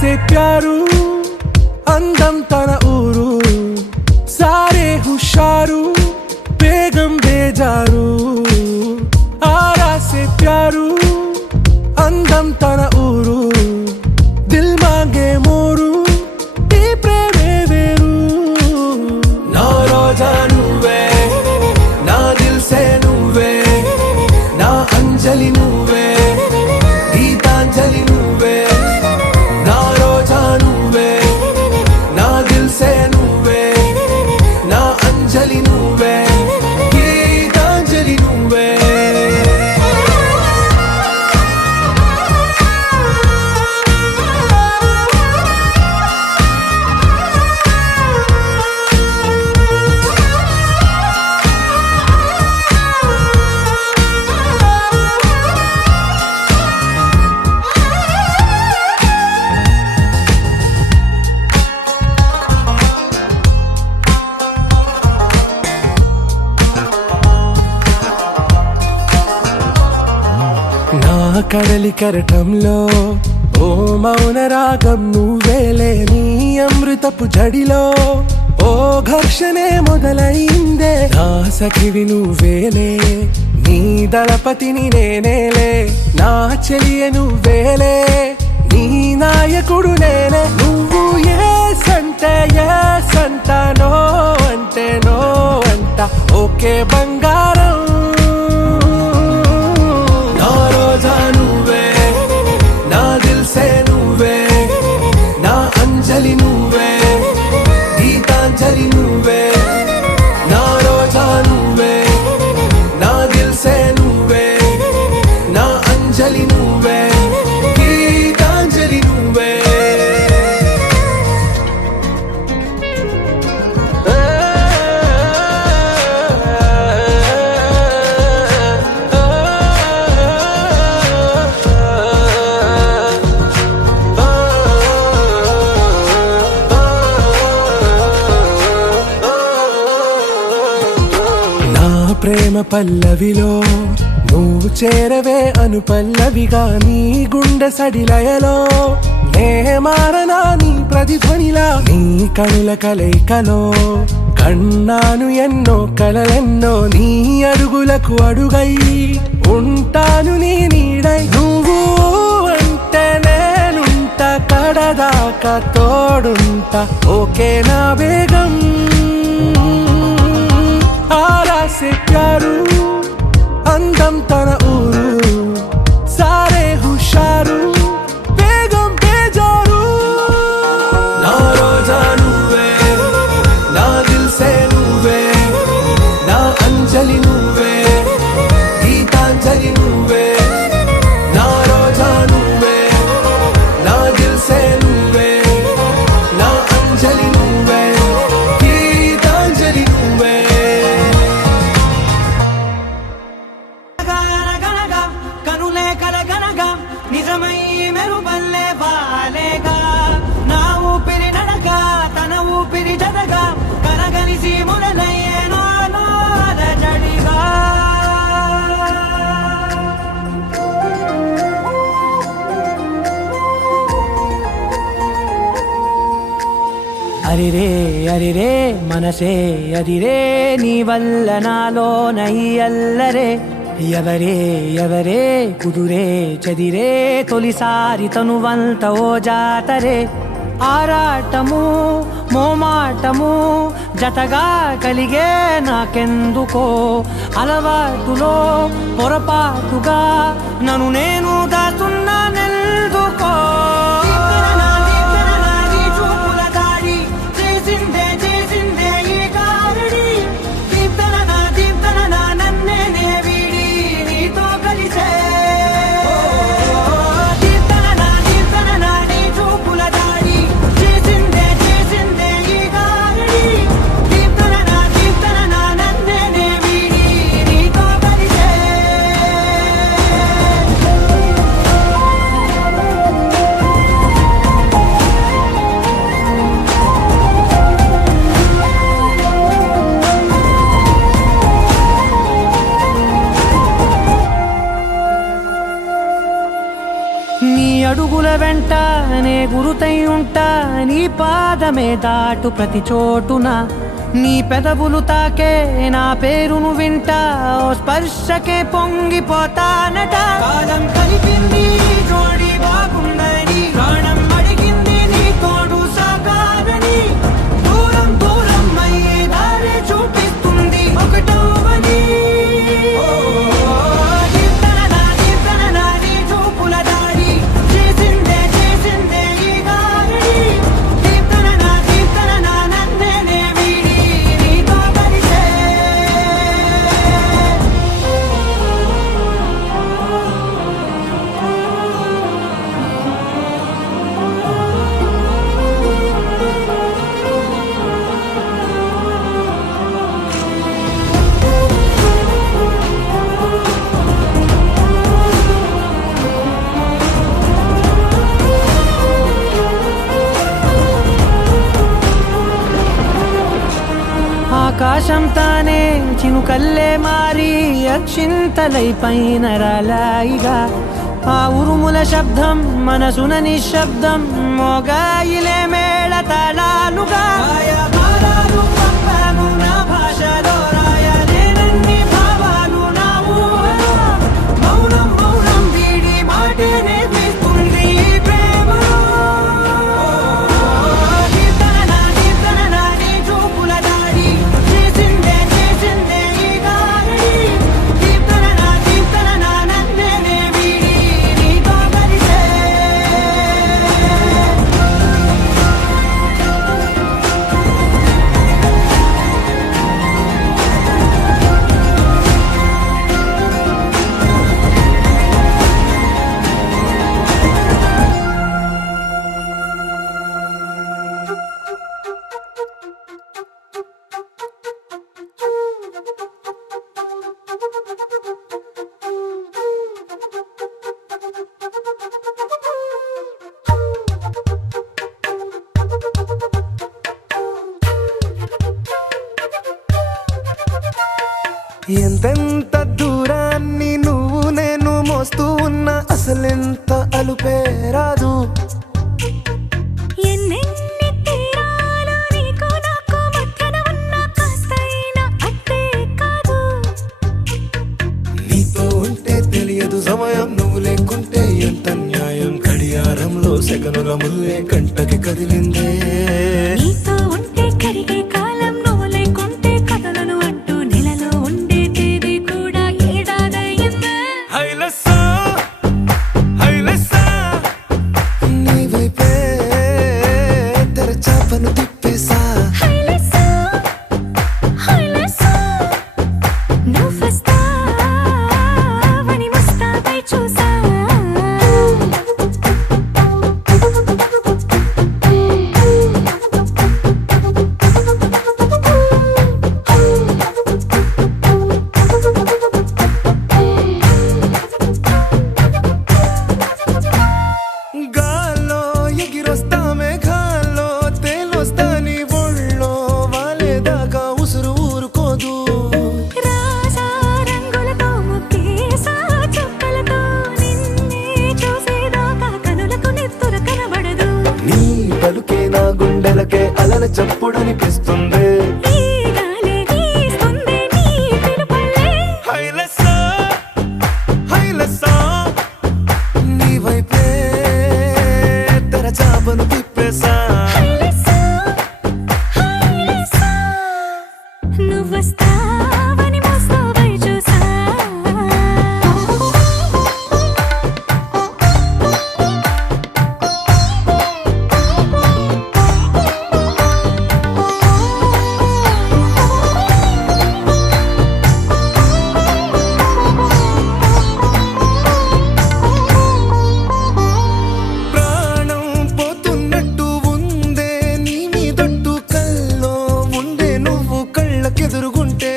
సే ప్యారు అందం తన ఊరు సారే హుషారు బేగం బేజారు ఆరా సే ప్యారు అందం తన ఊరు దిల్ మాంగే మోరు ఈ ప్రేమే వేరు నా రోజా నువ్వే నా దిల్ సే నువ్వే నా అంజలి నువ్వే గీతాంజలి నువ్వే నా రోజా నువ్వే నా దిల్ సే నువ్వే నా అంజలి నువ్వే గీతాంజలి నువ్వే నా కడలి కరటంలో ఓ మౌన రాగం నువ్వేలే నీ అమృతపు జడిలో ఓ ఘర్షణే మొదలైందే నా సఖివి నువ్వేలే నీ దళపతిని నేనేలే నా చెలియ నువ్వేలే నీ నాయకుడు నేనే నువ్వు ఏ సంట నో అంటే నో అంట ఓకే బంగారం నా రోజా నువ్వే నా దిల్ సే నువ్వే నా అంజలి నువ్వే గీతాంజలి నువ్వే నా రోజా నువ్వే నా దిల్ సే నువ్వే నా అంజలి నువ్వే గీతాంజలి నువ్వే నా ప్రేమ పల్లవిలో నువ్వు చేరవే అను పల్లవిగా నీ గుండె సడిలయలో నే మారనా నీ ప్రతిధ్వనిలా నీ కనుల కలయికలో కన్నాను ఎన్నో కలలెన్నో నీ అడుగులకు అడుగై ఉంటాను నీ నీడై నువ్వు అంటే నేనుంట కడదాకా తోడుంటా ఓకే నా బేగం ఆరా సే ప్యారు అందం తన ఊరు సారే హుషారు బేగం బేజారు నా రోజా నువ్వే నా దిల్ సే నువ్వే నా అంజలి నువ్వే గీతాంజలి నువ్వే నా రోజా నువ్వే నా దిల్ సే నువ్వే నా అంజలి నువ్వే గీతాంజలి నువ్వే గనగనగా కనులే కలగనగా నిజమై మెరుపల్లే వాలేగా నా ఊపిరి నడక తన ఊపిరి జతగా కనగలిసి మొదలయ్యేనో జడిగా అరిరే అరిరే మనసే అదిరే నీ వల్ల నాలో నై అల్లరే ఎవరే ఎవరే కుదురే చదిరే తొలిసారి తనువంత ఓ జాతరే ఆరాటము మోమాటము జతగా కలిగే నాకెందుకో అలవాటులో పొరపాటుగా నన్ను నేను దాస్తున్నా నెల్దుకో ఉంటా నే గురుతై ఉంటా నీ పాదమే దాటు ప్రతి చోటున నీ పెదవులు తాకే నా పేరును వింటా ఓ స్పర్శకే పొంగిపోతానట కాలం కలిపింది జోడి బాగుందని ప్రాణం అడిగింది నీ తోడు సాగాలని దూరం దూరం అయ్యే దారి చూపిస్తుంది ఒకటవని నీ చూపుల దాడి చేసిందే ఈ గాలి దీప్తన నన్నే వీడి నీతో కలిసే ఆకాశం తానే చినుకల్లే మారి అక్షింతలై పైన రాలాయిగా ఆ ఉరుముల శబ్దం మనసున నిశ్శబ్దం మోగాయిలే మేళ తాళాలుగా భారాలు పంపాను నా భాషలో రాయలేనన్ని భావాలు నా ఊహలో మౌనం మౌనం వీడి మాటే నేర్పిస్తుంది ప్రేమలో దీప్తన నీ చూపుల దాడి చేసిందే ఈ గాలి దీప్తన నన్నే వీడి నీతో కలిసే ఎంతెంత దూరాన్ని నువ్వు నేను మోస్తూ ఉన్నా అసలెంత అలుపే రాదు ఎన్నెన్ని తీరాలు నీకు నాకు మధ్యన ఉన్న కాస్తైనా అట్టే కాదు నీతో ఉంటే తెలియదు సమయం నువ్వు లేకుంటే ఎంత న్యాయం గడియారంలో సెకనుల ముల్లే కంటకి కదిలిందే నీతో ఉంటే కరిగే కాలం నువ్వు లేకుంటే కథలను అంటూ నెలలో ఉండే తేదీ కూడా ఏడాదయ్యిందే నీ వైపే తెరచాపను తిప్పేసా హైలెస్సా నువ్వొస్తావని ముస్తాబై చూసా గాల్లో ఎగిరొస్తా మేఘాల్లో తేలొస్తా నీ ఒళ్ళో వాలేదాకా ఉసురు ఊరుకోదు రాజా రంగులతో ముక్కేసా చుక్కలతో నిన్నే చూసేదాకా కనులకు నెత్తురు కనబడదు నీ పలుకే నా గుండెలకే అలల చప్పుడనిపిస్తుంది ఈ గాలి వీస్తుంది నీ పిలుపుల్లే నీ వైపే తెరచాపను తిప్పేసా హైలెస్సా నువ్వొస్తావని ముస్తాబై చూసా ప్రాణం పోతున్నట్టు ఉందే నీ మీదొట్టు కల్లో ఉండే నువ్వు కళ్ళకెదురుగుంటే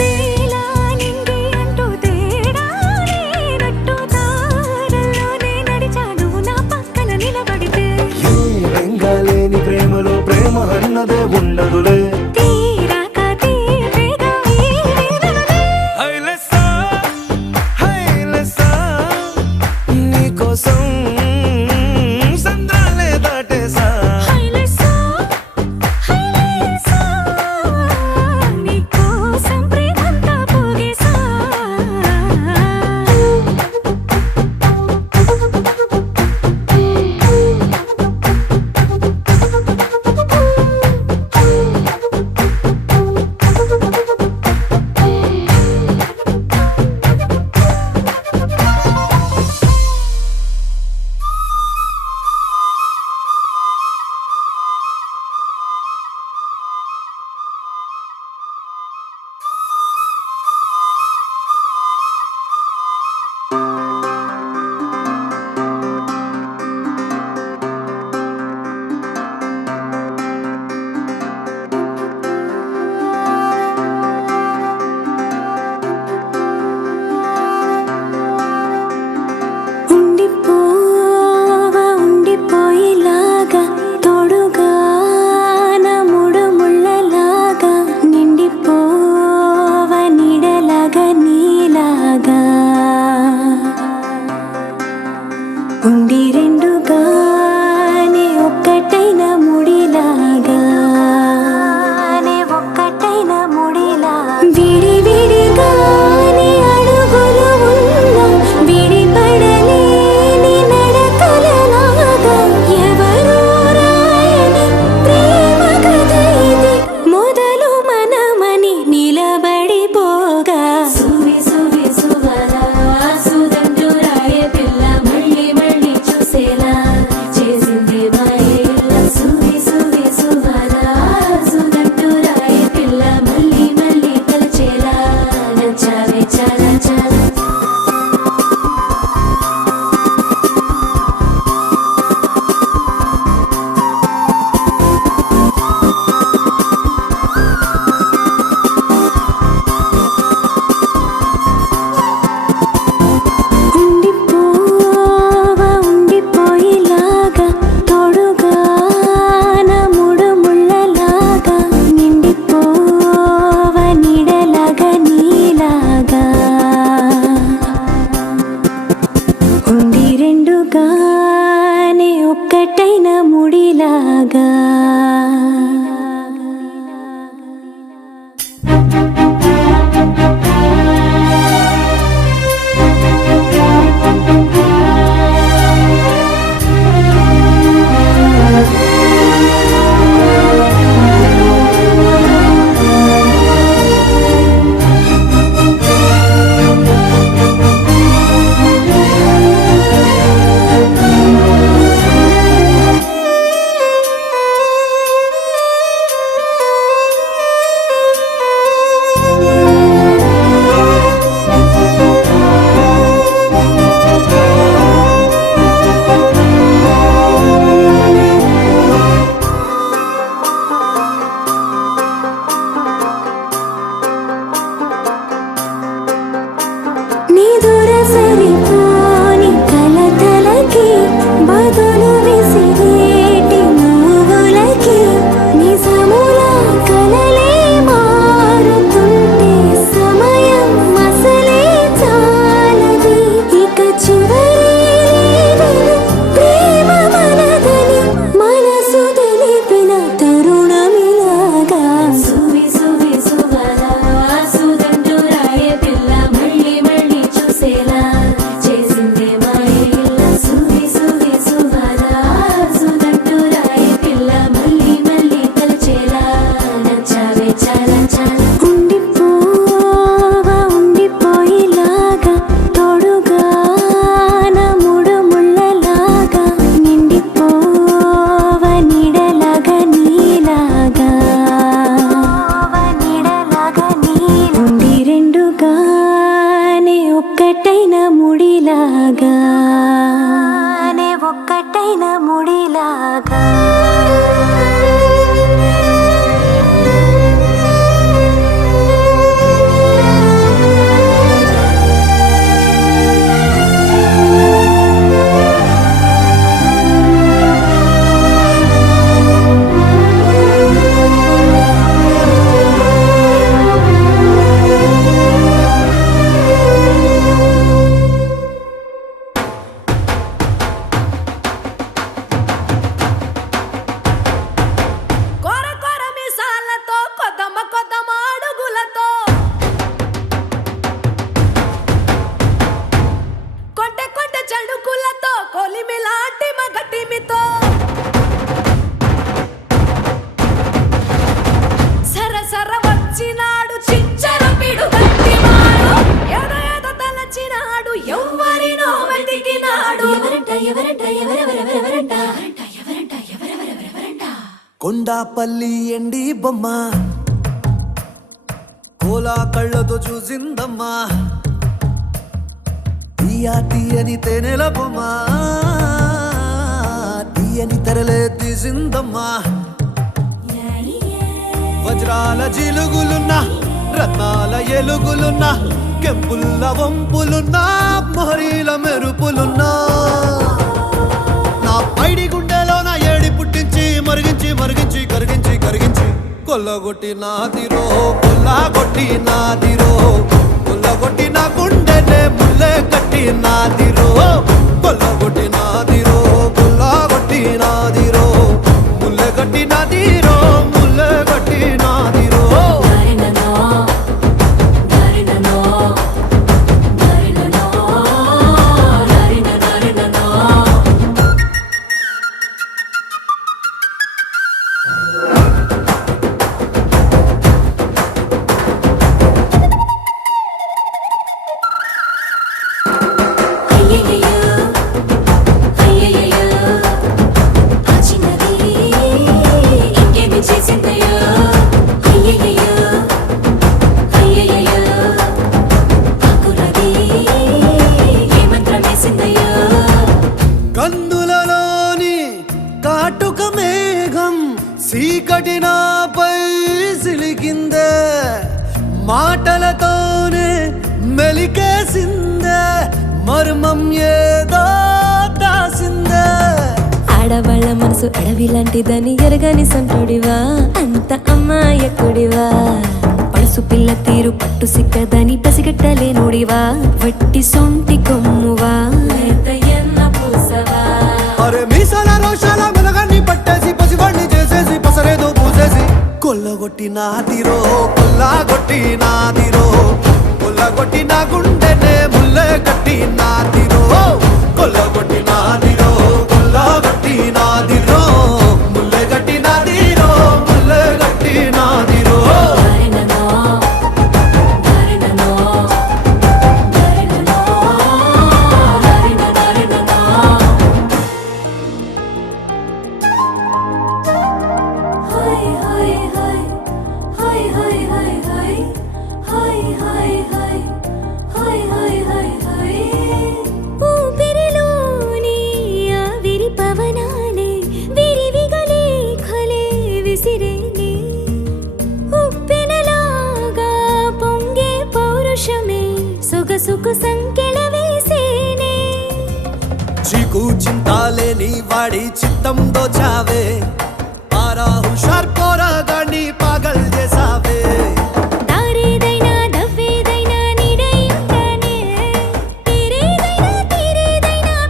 నీలా నింగి అంటూ తేడా లేనట్టు తారల్లోనే నడిచాను నా పక్కన నిలబడితే ఏ రంగాలేని ప్రేమలో ప్రేమ అన్నదే ఉండదులే తీరాక తీపేగా ఈ వేదనలే నీకోసం ముడిలాగా ఒక్కటైన ముడిలాగా కొండాపల్లి ఎండి బొమ్మ కోలా కళ్ళతో చూసిందమ్మా తీయా తీయని తేనెల బొమ్మ తీయని తెరలే తీసిందమ్మా వజ్రాల జిలుగులున్నా రత్నాల ఎలుగులున్నా కెంపుల్ల వంపులున్నా మొహరీల మెరుపులున్నా నా పైడి గుండెలో నా ఏడి పుట్టించి మరిగించి మరిగించి కరిగించి కరిగించి కొల్లగొట్టి నాదిరో కొల్లగొట్టి నాదిరో కొల్లగొట్టి నా గుండెనే ముల్లె కట్టి నాదిరో కొల్లగొట్టి నాదిరో కొల్లగొట్టి నాదిరో ముల్లె కట్టి నాదిరో ముల్లె కట్టి నాదిరో కందులలోని కాటుక మేఘం సీకటి నాపై సిలికిందే మాటలతోనే మెలికేసిందే మర్మం ఏదో దాసిందే ఆడవాళ్ళ మనసు అడవి లాంటిదని ఎరగని సంటుడివా అంత అమ్మాయకుడివా పడుసు పిల్ల తీరు పట్టు సిక్కదని పసిగట్టలేనుడివా వట్టి సొంటి కొమ్మువా అరే మీసాల రోషాల మెలగాన్ని పట్టేసి పసివాణ్ణి చేసేసి పసరేదో పూసేసి కొల్లగొట్టినాదిరో కొల్లగొట్టినాదిరో కొల్లగొట్టిన గుండెనే ముల్లె కట్టినాదిరో కొల్లగొట్టినాదిరో కొల్లగొట్టినాదిరో ముల్లె కట్టినాదిరో ముల్లె కట్టినాదిరో ఊపిరిలోని ఆవిరి పవనాలే విరివిగలే ఖలే విసిరేనే ఉప్పెనలాగా పొంగే పౌరుషమే సొగసుకు సంకెళ వేసేనే చీకు చింతాలేని వాడి చిత్తం దోచావే ఆరా హుషార్ పోరాగాన్ని పాగల్ చేసావే దారేదైనా దవ్వేదైనా నీడై ఉంటానే తీరేదైనా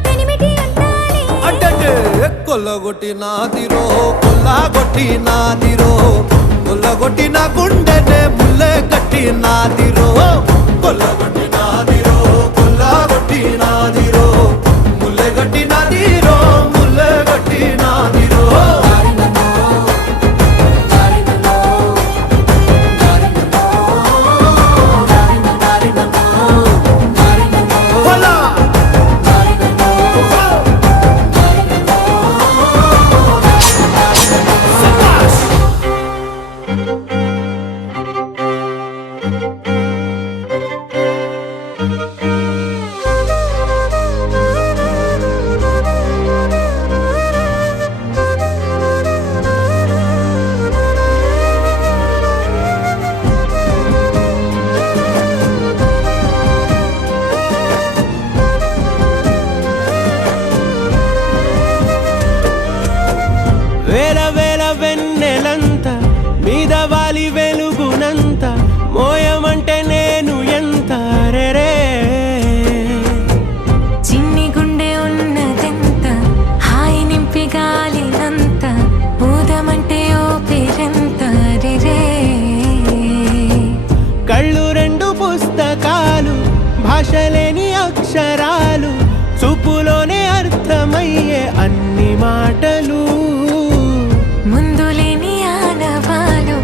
పెనిమిటి అంటానే అంటే కొల్లగొట్టినాదిరో కొల్లగొట్టినాదిరో కొల్లగొట్టిన గుండెనే ముల్లె కట్టినాదిరో కొల్లగొట్టినాదిరో కొల్లగొట్టినాదిరో ముల్లె కట్టినాదిరో ముల్లె కట్టినాదిరో వేల వేల వెన్నెలంత మీద వాలి వెలుగునంత మోయమంటే నేను ఎంత రే చిన్ని గుండె ఉన్నదెంత హాయి నింపి గాలినంత ఊదమంటే ఓపిరెంత రే కళ్ళు రెండు పుస్తకాలు భాషలేని అక్షరాలు చూపులోనే అర్థమయ్యే అన్ని మాటలు ముందు లేని ఆనవాలు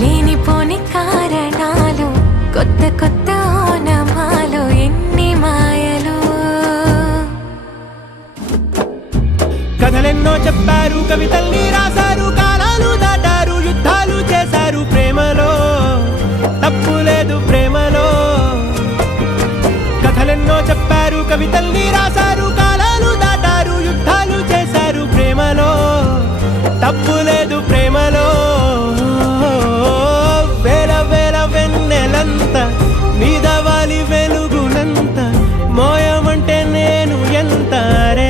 లేనిపోని కారణాలు కొత్త కొత్త ఓనమాలు ఎన్ని మాయలు కథలెన్నో చెప్పారు కవితల్ని రాశారు కాలాలు దాటారు యుద్ధాలు చేశారు ప్రేమలో తప్పు లేదు ప్రేమలో కథలెన్నో చెప్పారు కవితల్ని రాశారు కాలాలు దాటారు యుద్ధాలు చేశారు ప్రేమలో తప్పు లేదు ప్రేమలో వేల వేల వెన్నెలంత మీద వాలి వెలుగునంత మోయమంటే నేను ఎంత రే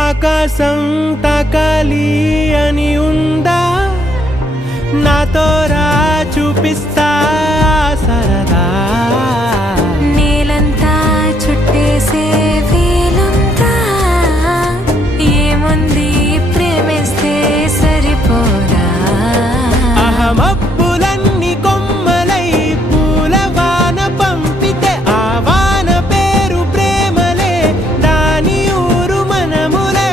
ఆకాశం తాకాలి అని ఉందా నాతో రా చూపిస్తా సరదా నేలంతా చుట్టేసే వీలుందా ఏముంది ప్రేమిస్తే సరిపోదా అహమప్పులన్నీ కొమ్మలై పూలవాన పంపితే ఆ వాన పేరు ప్రేమలే దాని ఊరు మనములే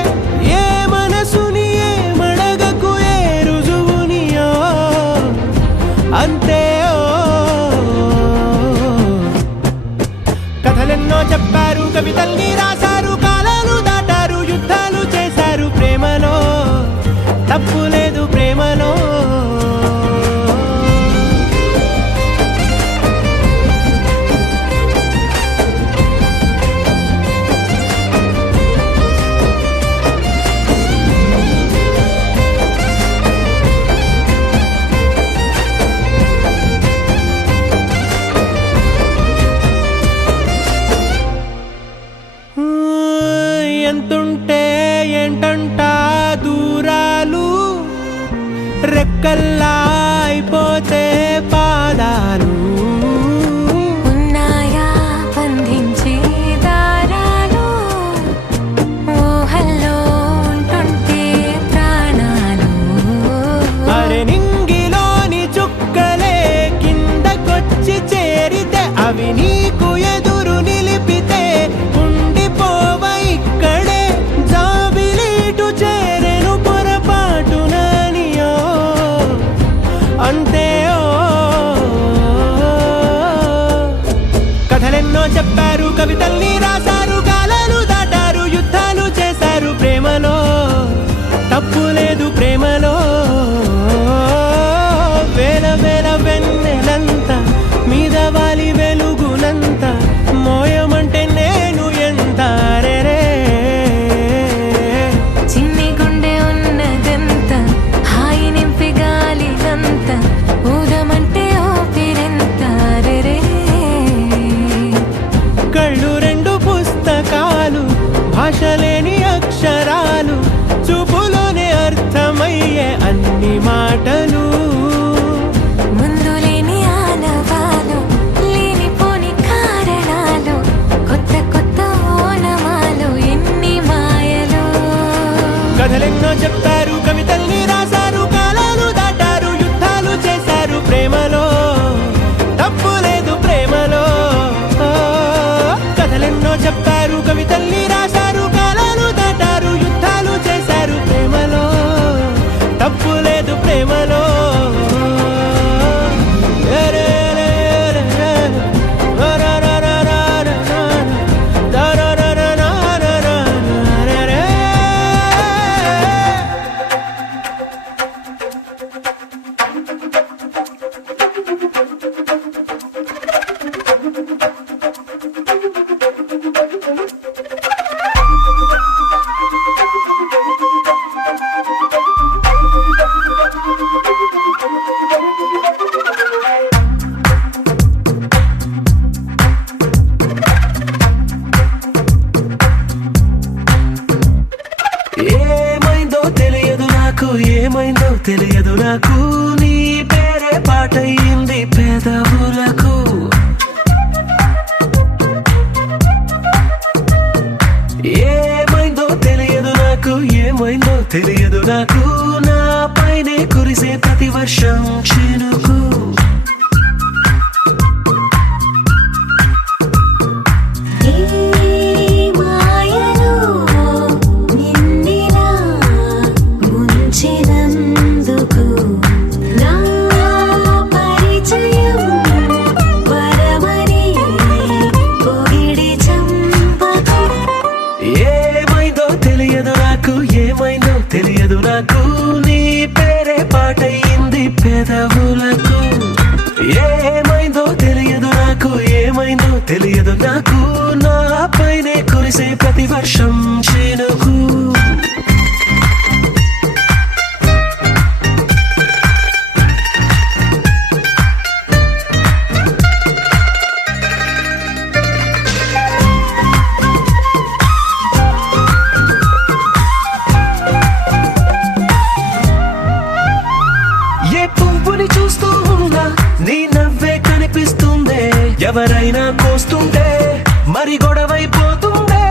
ఏ మనసుని ఏ మడగకు ఏ రుజువునియో అంతే కథలెన్నో చెప్పారు కవితల్ని రాశారు కాలాలు దాటారు యుద్ధాలు చేశారు ప్రేమలో తప్పు లేదు ప్రేమలో ఎంతుంటే ఏంటంట దూరాలు, రెక్కల్లా అయిపోతే పాదాలు. ఉన్నాయా బంధించే దారాలు, ఊహల్లో ఉంటుంటే ప్రాణాలు. అరే నింగిలోని చుక్కలే కిందకొచ్చి చేరితే, అవి నీకు ఎదురు నిలిపితే ఉండిపోవ ఇక్కడే. జాబిలీటు చేరెను పొరపాటుననియో అంతే. కథలెన్నో చెప్పారు, కవితల్ని రాశారు, కాలాలు దాటారు, యుద్ధాలు చేశారు ప్రేమలో. తప్పు లేదు ప్రేమలో. వేల వేల వెన్నెలంత మీద వాలి వెలుగునంత మోయమంటే నేను ఎంత. రే చిన్ని గుండె ఉన్నదెంత, హాయి నింపి గాలినంత, ఊదమంటే ఊపిరెంత. రే కళ్ళు రెండు పుస్తకాలు, భాష లేని అక్షరాలు, చూపులోనే అర్థమయ్యే అన్ని మాటలు. ముందు లేని ఆనవాలు, లేనిపోని కారణాలు, కొత్త కొత్త ఓనమాలు, ఎన్ని మాయలు. కథలెన్నో చెప్తారు, కవితల్ని రాశారు, కాలాలు దాటారు, యుద్ధాలు చేశారు ప్రేమలో. తప్పు లేదు ప్రేమలో. కథలెన్నో చెప్తారు, కవితల్ని రాశారు, కాలాలు దాటారు, యుద్ధాలు చేశారు ప్రేమలో. తప్పు లేదు ప్రేమలో. ఏమైందో తెలియదు నాకు, ఏమైందో తెలియదు నాకు, నీ పేరే పాటయింది పెదవులకు. ఏమైందో తెలియదు నాకు, ఏమైందో తెలియదు నాకు, నా పైనే కురిసే ప్రతి వర్షం చినుకు. మాయలో నిండినా ముంచినందుకు నా పరిచయం వరమని పొగిడి చంపకు. ఏమైందో తెలియదు నాకు, ఏమైందో తెలియదు నాకు, నీ పేరే పాటయింది పెదవులకు. ఏమైందో తెలియదు నాకు, ఏమైందో తెలియదు నాకు, నా పైనే కురిసే ప్రతి వర్షం చినుకు. ఏ పువ్వుని చూస్తూ ఉన్నా నీ నవ్వే కనిపిస్తుందే, ఎవరైనా కోస్తుంటే మరి గొడవైపోతుందే.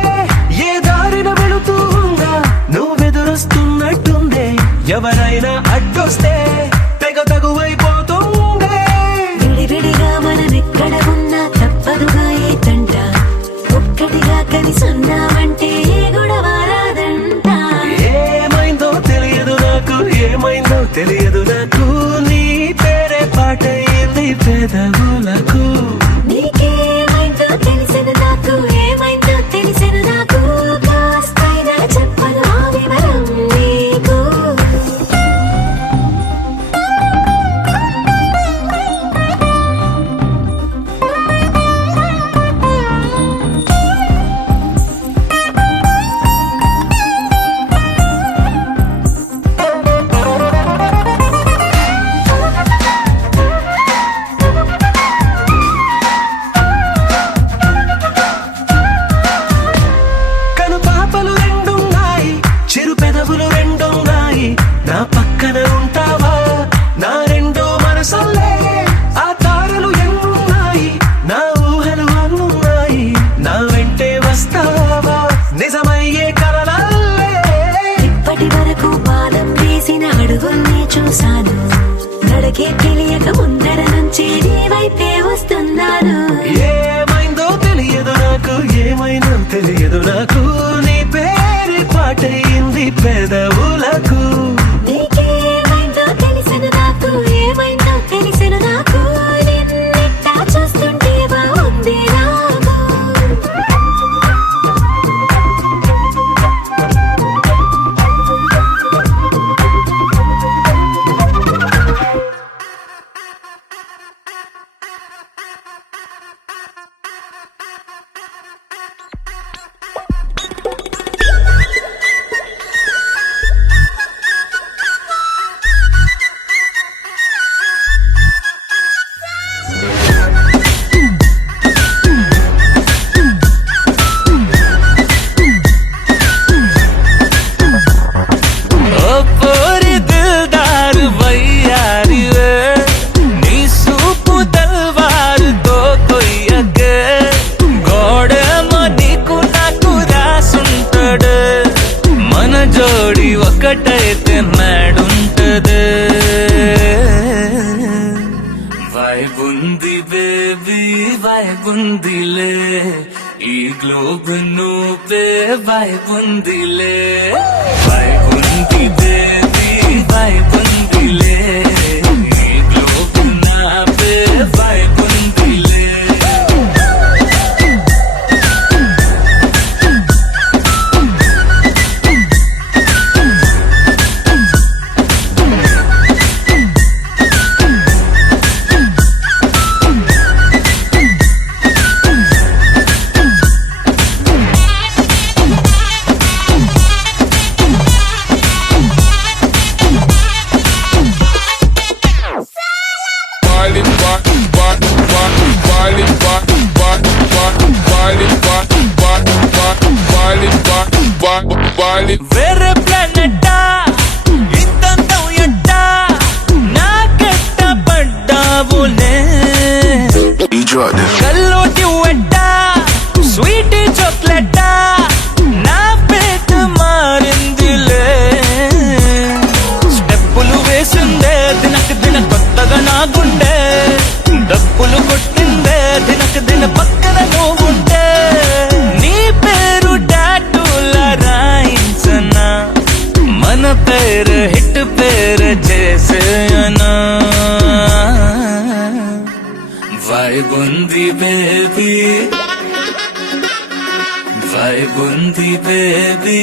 ఏ దారిన వెళుతూ ఉన్నా నువ్వెదురొస్తున్నట్టుందే, ఎవరైనా అడ్డొస్తే తెగ తగువైపోతుందే. విడివిడిగా మనమెక్కడ ఉన్నా తప్పదుగా ఏ తంట, ఒక్కటిగా కలిసి ఉన్నామంటే గొడవ రాదంట. ఏమైందో తెలియదు నాకు, ఏమైందో తెలియదు నాకు, నీ పేరే పాటయింది పెదవులకు. నీకేమైందో తెలిసెను నాకు, ఏమైందో తెలిసెను నాకు, కాస్తైనా చెప్పను ఆ వివరం నీకు. వస్తావా నిజమయ్యే కలలల్లే. ఇప్పటి వరకు పాదం వేసిన అడుగుల్ని చూశాను, నడకే తెలియక ముందర నుంచి నీ వైపే వస్తున్నాను. ఏమైందో తెలియదు నాకు, ఏమైనా తెలియదు నాకు, నీ పేరు పాటయింది పెదవులకు. నీకేమైందో తెలిసెను నాకు, ఏమైందో తెలిసెను నాకు, నిన్నెట్టా చూస్తుంటే బాగుంది నాకు. ఓ పోరి దిల్దారు వయ్యారివే, నీ సూపు తల్వారుతో కొయ్యకే, గోడేమో నీకు నాకు రాసుంటాడు, మన జోడి ఒకటైతే మేడుంటది. వైబుంది బేబీ వైబుందిలే, ఈ గ్లోబ్ నువ్వే వైబుందిలే. వైబుంది బేబీ వైబుందిలే, ఈ గ్లోబ్ నావే వైబుందిలే. వేరే ప్లానెట్టా ఇంతంతం ఎట్టా నాకెట్ట పడ్డావులే, కల్లోటి వెట్టా స్వీట్ చాక్లెట్టా నా పేట మారిందిలే. స్టెప్పులు వేసిందే దినకు దిన కొత్తగా నా గుండె, డబ్బులు కొట్టిందే దినకు దిన పక్కన నువ్వుంటే, నీ పేరు టాటూల రాయించనా, మన పేరు హిట్ పేరు చేసేయనా. వైబుంది బేబీ వైబుంది బేబీ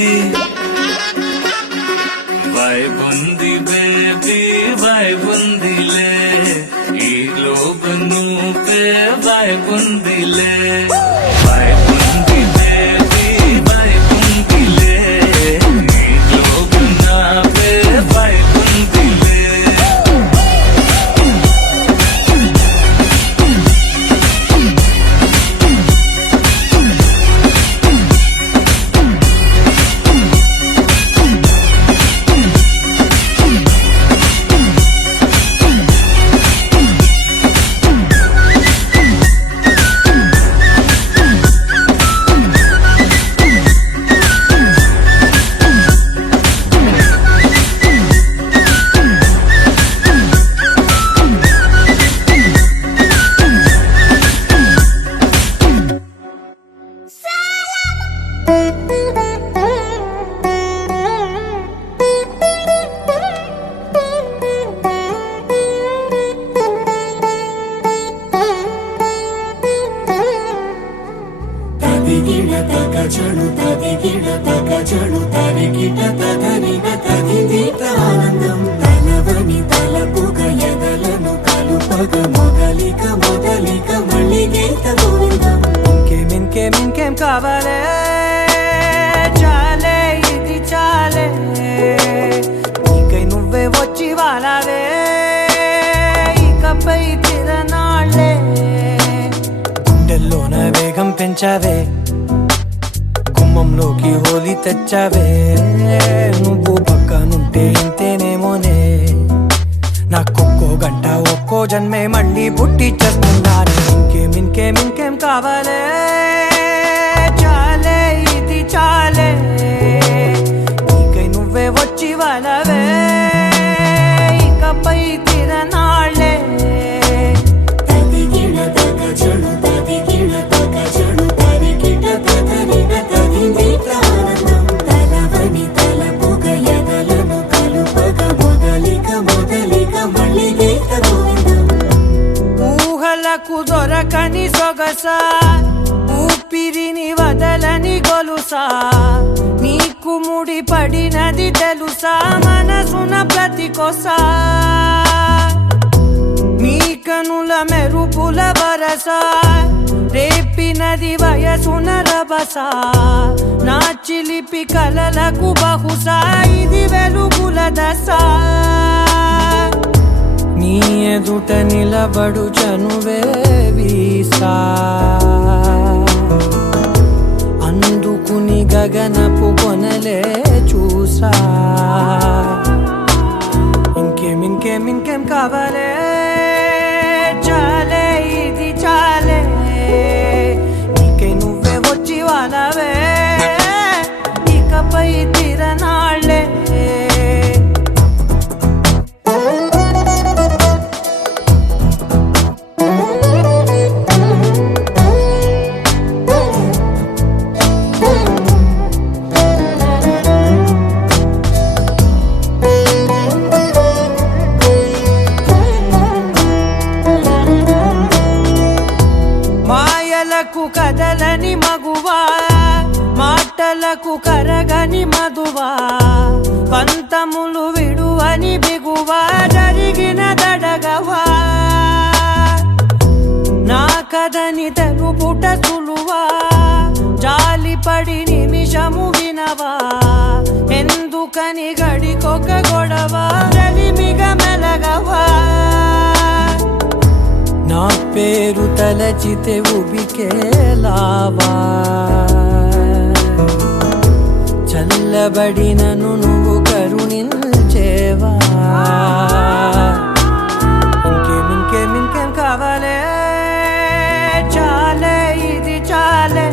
వైబుంది బేబీ వైబుందిలే, ఈ గ్లోబ్ నువ్వే వైబుందిలే. వైబుంది బేబీ వైబుందిలే, ఈ గ్లోబ్ నావే వైబుందిలే. తదిగిడ తగచడు తదిగిడ తగచడు తరిగిట తదరిన తదిదీత ఆనందం, తలవని తలపుగ ఎదలను కలుపగ మొదలిక మొదలిక మళ్ళీ గీత గోవిందం. ఇంకేం కావాలే, చాలే ఇది చాలే, నీకై నువ్వే వచ్చి వాలావే, ఇకపై తిరనాళ్ళే. గుండెల్లోన వేగం పెంచావే, గుమ్మంలోకి హోలీ తెచ్చావే, నువ్వు పక్కనుంటే ఇంతేనేమోనే, నాకొక్కో గంట ఒక్కో జన్మే మళ్ళీ పుట్టి చేస్తున్నాను. ఇంకేం కావాలే, చాలే తెలుసా నీకు ముడి పడినది తెలుసా మనసున ప్రతి కొసా నీ కనుల మెరుపుల వరస రేపినది వయసున రభస నా చిలిపి కలలకు బహుశా ఇది వెలుగుల దశ నీ ఎదుట నిలబడు చనువే వీసా అందుకుని గగనపు కొనలే చూసా ఇంకేం కావాలే చాలే ఇది చాలే నీకే నువ్వే వచ్చి వాళ్ళవే ఇకపై తిరనాళ్ళే మాయలకు కదలని మగువా మాటలకు కరగని మధువా పంతములు విడువని బిగువా జరిగిన దడగవా నా కదని తెలుపుట సులువా జాలిపడి నిమిషము వినవా ఎందుకని గడికొక గొడవ రలిమిగ మెలగవా నా పేరు తలచితే ఉబికేలావా చల్లబడినను నువ్వు కరుణించేవా ఇంకేం కావాలే చాలే ఇది చాలే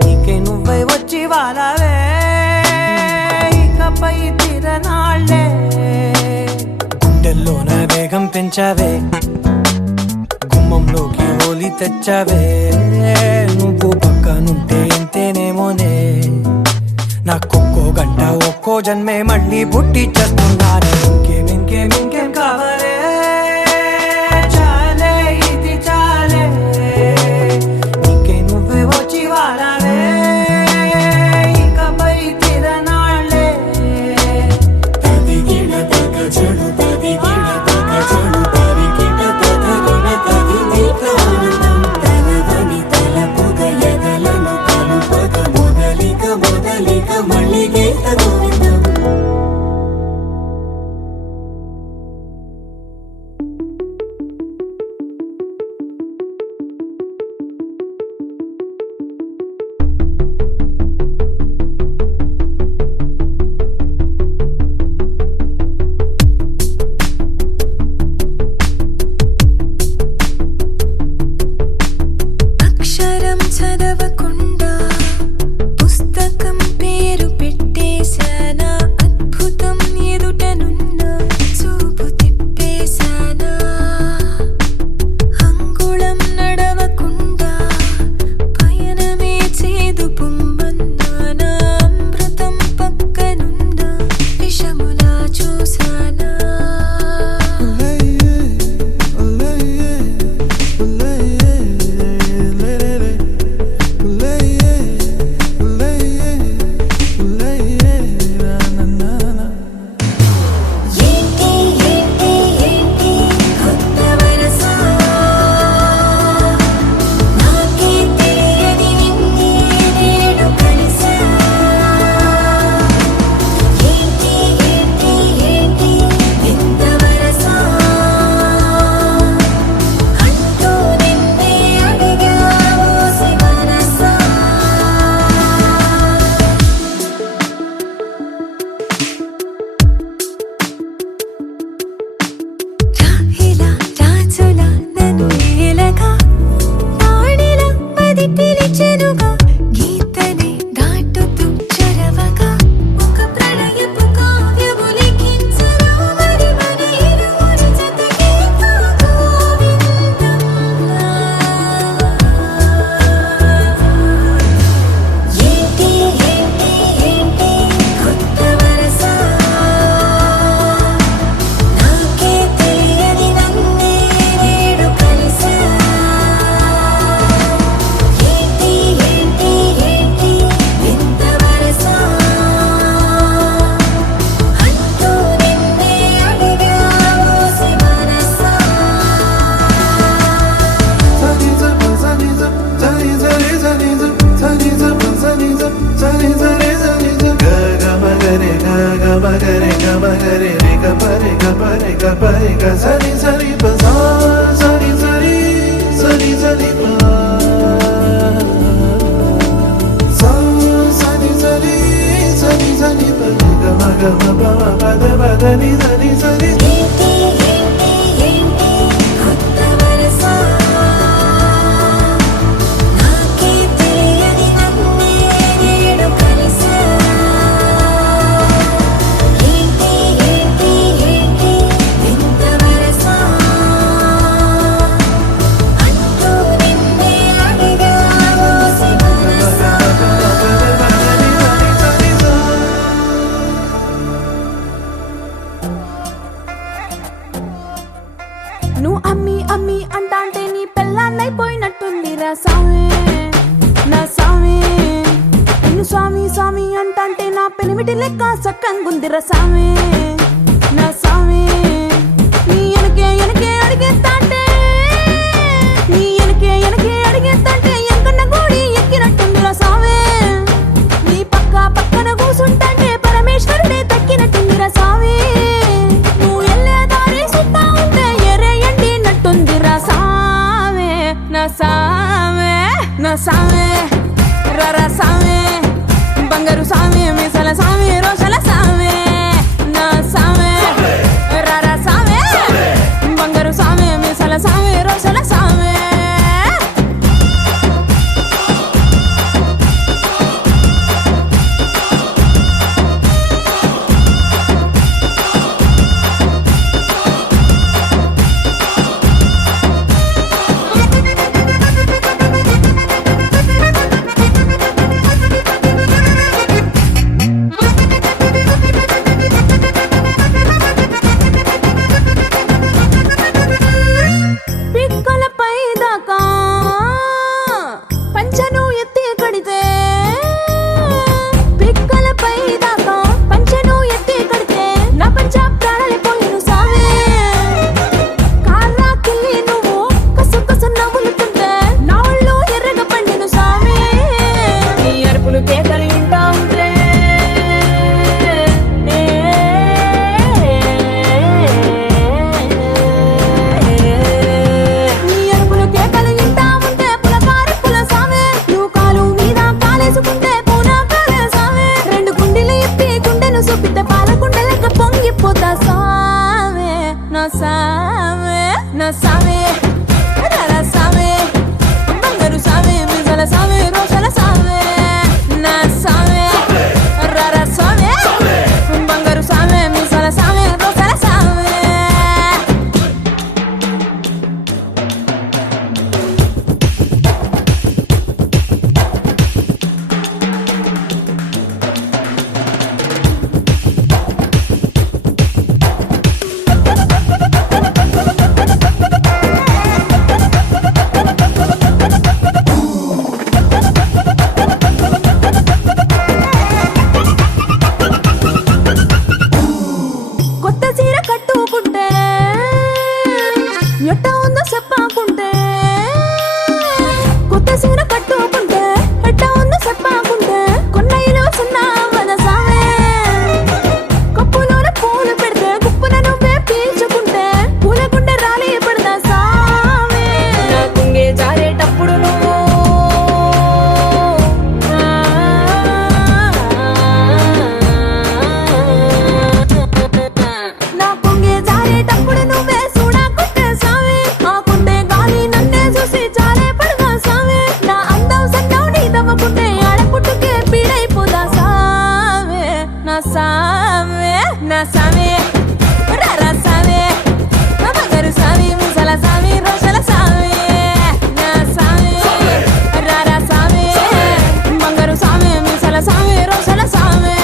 నీకే నువ్వై వచ్చి వాళ్ళవే ఇకపై తిరనాళ్ళే గుండెల్లోన వేగం పెంచావే గుమ్మంలోకి హోలీ తెచ్చావే నువ్వు పక్కనుంటే ఎంతేనేమోనే నాకొక్కో గంట ఒక్కో జన్మే మళ్ళీ పుట్టి చేస్తున్నాను ఇంకేం కావాలే చాలే ఇది చాలే నీకే నువ్వే వచ్చి వాళ్ళవే ఇకపై తిరనాళ్ళే తదిగిన తగ చెడు తదిగిన తగ చెడు తరిగిన తదగిన తదిగిన ఆనందం తనదని తలపుగ ఎదలను కలుపగ మొదలిక మళ్ళీ గీత గోవిందం పరి గ సరి సరి ప సా సరి సరి సరి సరి ప సా సరి సరి సరి సరి ప గ మ గ మ ప మ ప ద ప ద ని ద ని సరి ఏంటి ఏంటి ఏంటి కొత్త వరస నాకే తెలియని నన్నే నేడు కలిసా ఏంటి ఏంటి ఏంటి వింత వరస అంటూ నిన్నే అడిగా ఓసి మనసా నువ్వు అమ్మి అమ్మి అంటాంటే నీ పెళ్ళాన్నైపోయినట్టుంది రా స్వామి నా స్వామి నిన్ను స్వామి స్వామి అంటాంటే నా పెనిమిటి లెక్క సక్కంగుంది రా స్వామి నా స్వామి నీ ఎనకే ఎనకే అడిగేస్తాంటే నీ ఎనకే ఎనకే అడిగేస్తాంటే ఎంకన్న గోడి ఎక్కినట్టుంది రా స్వామి నీ పక్క పక్కన కూసుంటాంటే పరమేశ్వరుడే తక్కినట్టుంది రా స్వామి నువ్వు ఎల్లే దారి సుత్తా ఉంటే ఎర్రయండి నట్టుంది రా సామే నా సామే నా సామే రరా సామే బంగారు సామే మిసల సామే రోషల సామే నా సామే రరా సామే బంగారు సామే మిసల సామే రోషల సామే పిక్కలపై దాకా పంచను ఎత్తి కడితే పిక్కలపై దాకా పంచను ఎత్తి కడితే నా పంచ ప్రాణాలిపోయిను సావే కాళ్ళకిల్లి నువ్వు కసు కసు నవ్వులుతుంటే నా ఒళ్ళు ఎర్రగా పండిను సావే నీ అరుపులు కేకలు వింటా ఉంటే నీ అరుపులు కేకలు వింటా ఉంటే పులకారి పుల సావే నువ్వు కాలు మీద కాలేసుకుంటే పూనా కాలే సావే రెండు గుండెలు ఎత్తి గుండెను చూపితే పాల గుండెలక పొంగిపోతా సావే నా సావే నా సావే రరా సావే బంగారు సావే మిజల సావే రోషల సావే నా సావే రరా సావే బంగారు సావే మిజల సావే రోషల సావే కొత్త చీర కట్టుకుంటే ఎట్ట ఉందో చెప్పాకుంటే కొత్త చీర కట్టుకుంటే ఎట్ట ఉందో చెప్పాకుంటే కొన్నయ్యలో సున్నా వద సావే కప్పులోన పూలు పెడితే గుప్పున నువ్వే పీల్చుకుంటే పూలకుంటే రాలి పడదా సావే నా కుంగే జారేటప్పుడు నువ్వు నా కుంగే జారేటప్పుడు నువ్వే చూడకుంటే సావే ఆకుంటే గాలి నన్నే చూసి జారే పడదా సావే నా అందం సన్నం నీ దవ్వకుంటే ఆడపుట్టుకే పీడైపోదా సావే నా సావే నా సావే రరా సావే బంగారు సావే ముసల సావే రోషల సావే నా సావే రరా సావే బంగారు సావే ముసల సావే రోషల సావే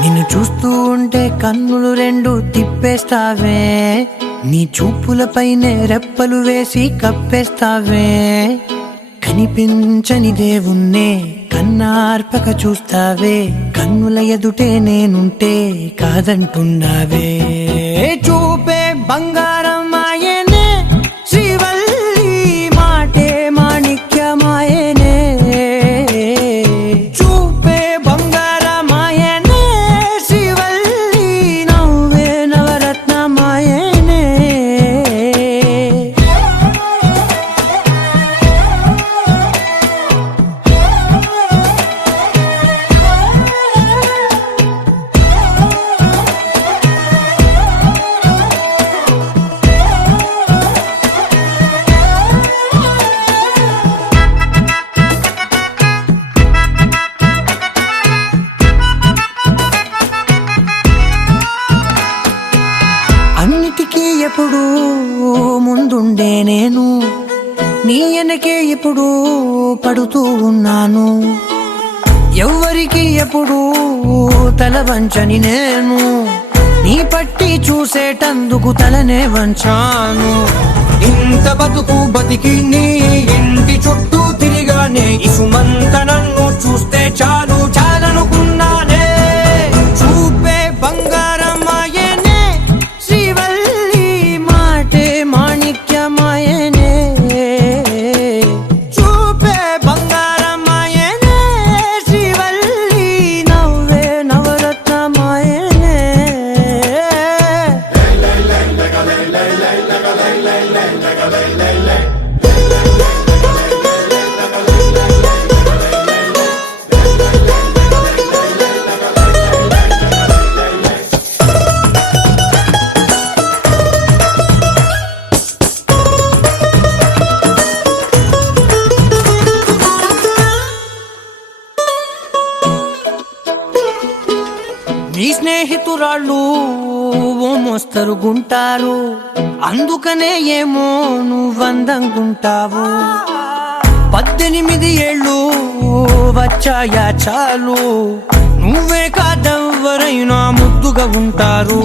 నిన్ను చూస్తూ ఉంటే కన్నులు రెండు తిప్పేస్తావే నీ చూపులపైనే రెప్పలు వేసి కప్పేస్తావే కనిపించని దేవుణ్ణే కన్నార్పక చూస్తావే, కన్నుల ఎదుటే నేనుంటే కాదంటున్నావే. చూపే బంగారం ఆయనే, శ్రీవల్లి మాటే మాణిక్యమాయనే. చూపే బంగారం ఆయనే, శ్రీవల్లి నవ్వే నవరత్నమాయనే. అన్నిటికీ ఎప్పుడు ముందుండే నేను, నీ వెనకే ఎప్పుడు పడుతూ ఉన్నాను. ఎవ్వరికి ఎప్పుడు తల వంచని నేను, నీ పట్టి చూసేటందుకు తలనే వంచాను. ఇంత బతుకు బతికి నీ ఇంటి చుట్టూ తిరిగానే, ఇసుమంత నన్ను చూస్తే చాలు చాలనుకున్నానే. చూపే బంగారం ఆయనే, శ్రీవల్లి మాటే మాణిక్యమాయనే. చూపే బంగారం ఆయనే, శ్రీవల్లి నవ్వే నవరత్నమాయనే. నీ స్నేహితురాళ్ళు ఓ మోస్తరుగుంటారు, అందుకనే ఏమో నువ్వందంగుంటావు. 18 ఏళ్ళు వచ్చాయా చాలు, నువ్వే కాదెవ్వరైనా ముద్దుగా ఉంటారు.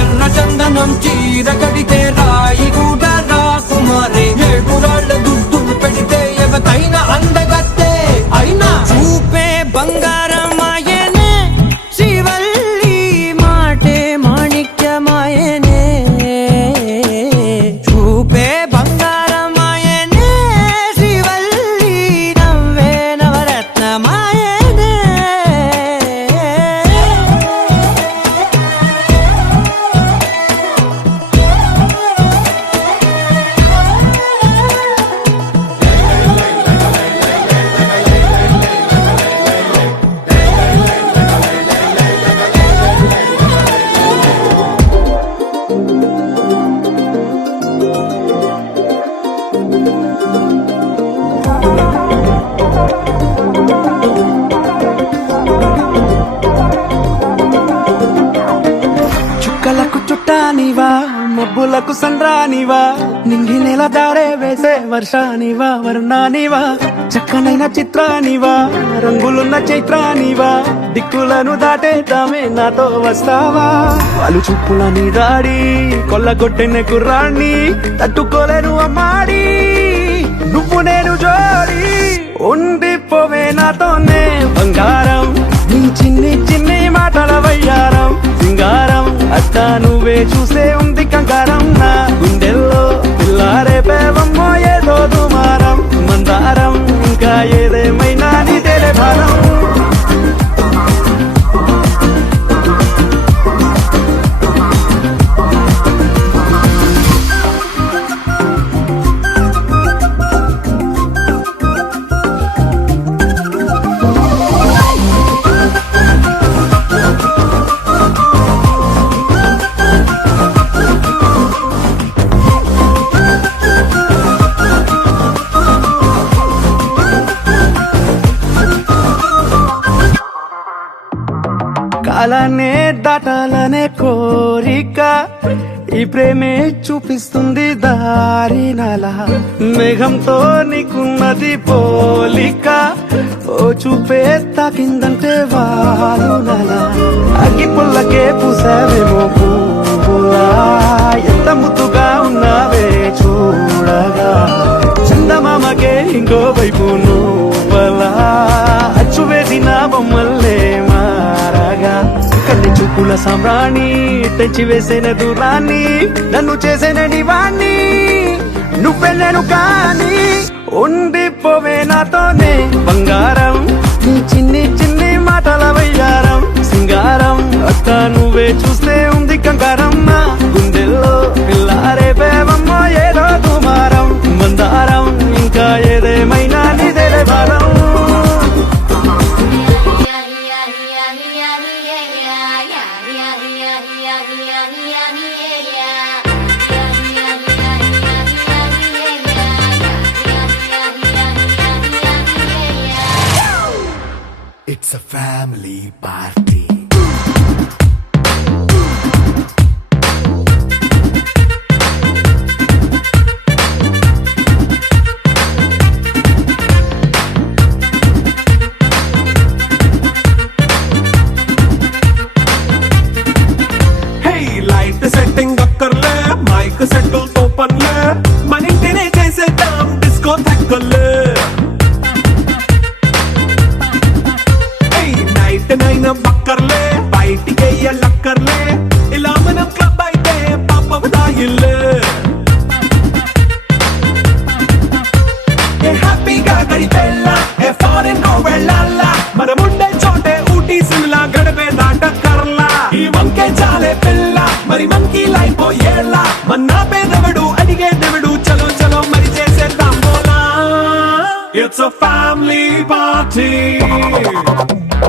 ఎర్ర చందనం చీర కడితే రాయి కూడా రాకుమారే, ఏడురాళ్ళ దుద్దులు పెడితే ఎవతైనా అందగత్తే అయినా. చూపే బంగారం ఆయనే, శ్రీవల్లి మాటే మాణిక్యమాయనే. చూపే బంగారం ఆయనే, శ్రీవల్లి నవ్వే నవరత్నమాయనే. చుక్కలకు చుట్టానివా, మబ్బులకు సంద్రానివా, నింగి నెల దారే వేసే వర్షానివా, వర్ణానివా, చక్కనైన చిత్రానివా, రంగులున్న చైత్రానివా, దిక్కులను దాటేద్దామే నాతో వస్తావా. వాళ్ళు చూపుల నీ దాడి కొల్లగొట్టిన కుర్రాన్ని తట్టుకోలేను అమ్మాడి, నువ్వు నేను జోడి ఉండిపోవే నాతోనే. బంగారం నీ చిన్ని చిన్ని మాటల వయ్యారం, సింగారం అట్టా నువ్వే చూసే ఉంది కంగారం. నా గుండెల్లో పిల్లారే పేవమ్మో ఏదో దుమారం, మందారం ఇంకా ఏదేమైనా నీదేలే భారం. కాలానే దాటాలనే కోరిక, ఈ ప్రేమే చూపిస్తుంది దారి నలా. మేఘంతో నీకున్నది పోలిక, ఓ చూపే తాకిందంటే వాలు నలా. అగ్గి పుల్లకే పూసావేమో పువ్వులా, ఎంత ముద్దుగా ఉన్నావే చూడగా. చందమామకే ఇంకో పూల సామ్రాణి తెచ్చి వేసిన దూరాన్ని నన్ను చేసిన నివాణ్ణి నువ్వే నేను కానీ ఉండిపోవే నాతోనే బంగారం నీ చిన్ని చిన్ని మాటల వయ్యారం సింగారం అక్క నువ్వే చూస్తే ఉంది కంగారం నా గుండెల్లో పిల్లారే పేవమ్మో ఏదో దుమారం మందారం ఇంకా ఏదేమైనా నీదేలే భారం It's a family party. Hey, light setting అక్కర్లే మైక్ సెట్టు తో పనిలే మన ఇంటినే చేసేద్దాం డిస్కో థక్కర్లే నైనా బక్కర్లే బయటికి లక్కర్లే ఇలా మనం క్లబ్ అయితే పాపం దాయిల్లే హ్యాపీగా గడిపెళ్ళ ఏ ఫారెన్ కో వెళ్ళాల మనం ఉండే చోటే ఊటీ సిమ్లా గడిపే దాటక్కర్లా ఈ వంకే చాలే పిల్ల మరి మంకీ లైఫ్ ఏళ్ళ మన్నా పేదవడు అడిగే దేవుడు చలో చలో మరి చేసేద్దాం బోలా it's a family party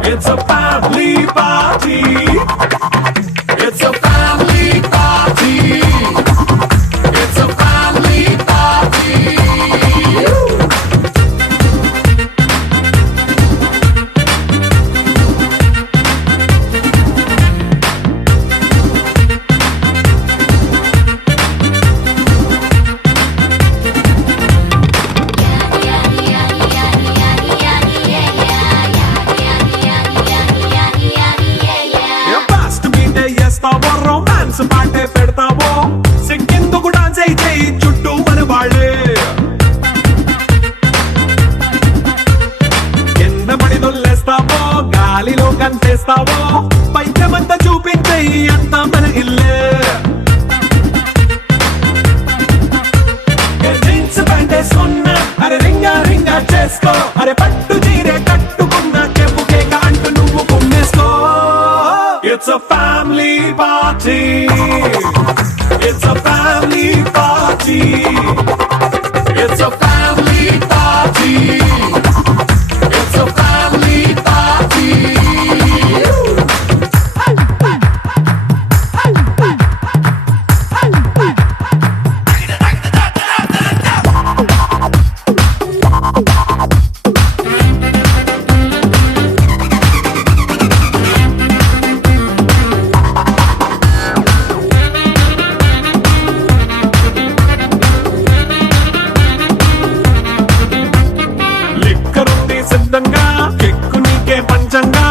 It's a family party. It's a family party. It's a family party. Romance పాటే పెడతావో సిక్కిందుకు డాన్స్ అయితే చుట్టూ మన వాళ్ళే కింద పడి దొల్లేస్తావో గాలిలో కంచేస్తావో పైకమంతా చూపించే అంతా మన ఇల్లే జీన్స్ ప్యాంటేసుకున్నా అరే రింగా రింగా చేసుకో అరే పట్టు చీరే కట్టుకున్న కేపు కేక అంటూ నువ్వు కుమ్మేసుకో It's a family party. It's a family party. It's a family party. It's a family party. సిద్ధంగా కెక్కు నీకే పంచంగా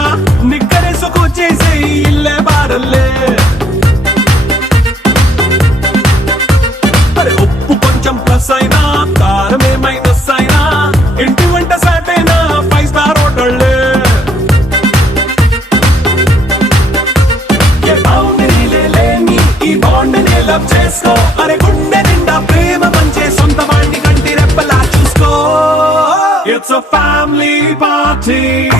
నిక్కరేసుకు చేసే ఇల్లే బారల్లే అరే ఉప్పు కొంచెం ప్లస్ అయినా కారమే మైనస్ అయినా ఇంటి వంట సాటైనా 5 స్టార్ హోటళ్ళే ఏ బౌండరీలే లేని ఈ బాండ్ ని లవ్ చేసుకో అరే గుండె నిండా ప్రేమ పంచే సొంత వాడిని కంటి రెప్పలా చూసుకో It's a family party.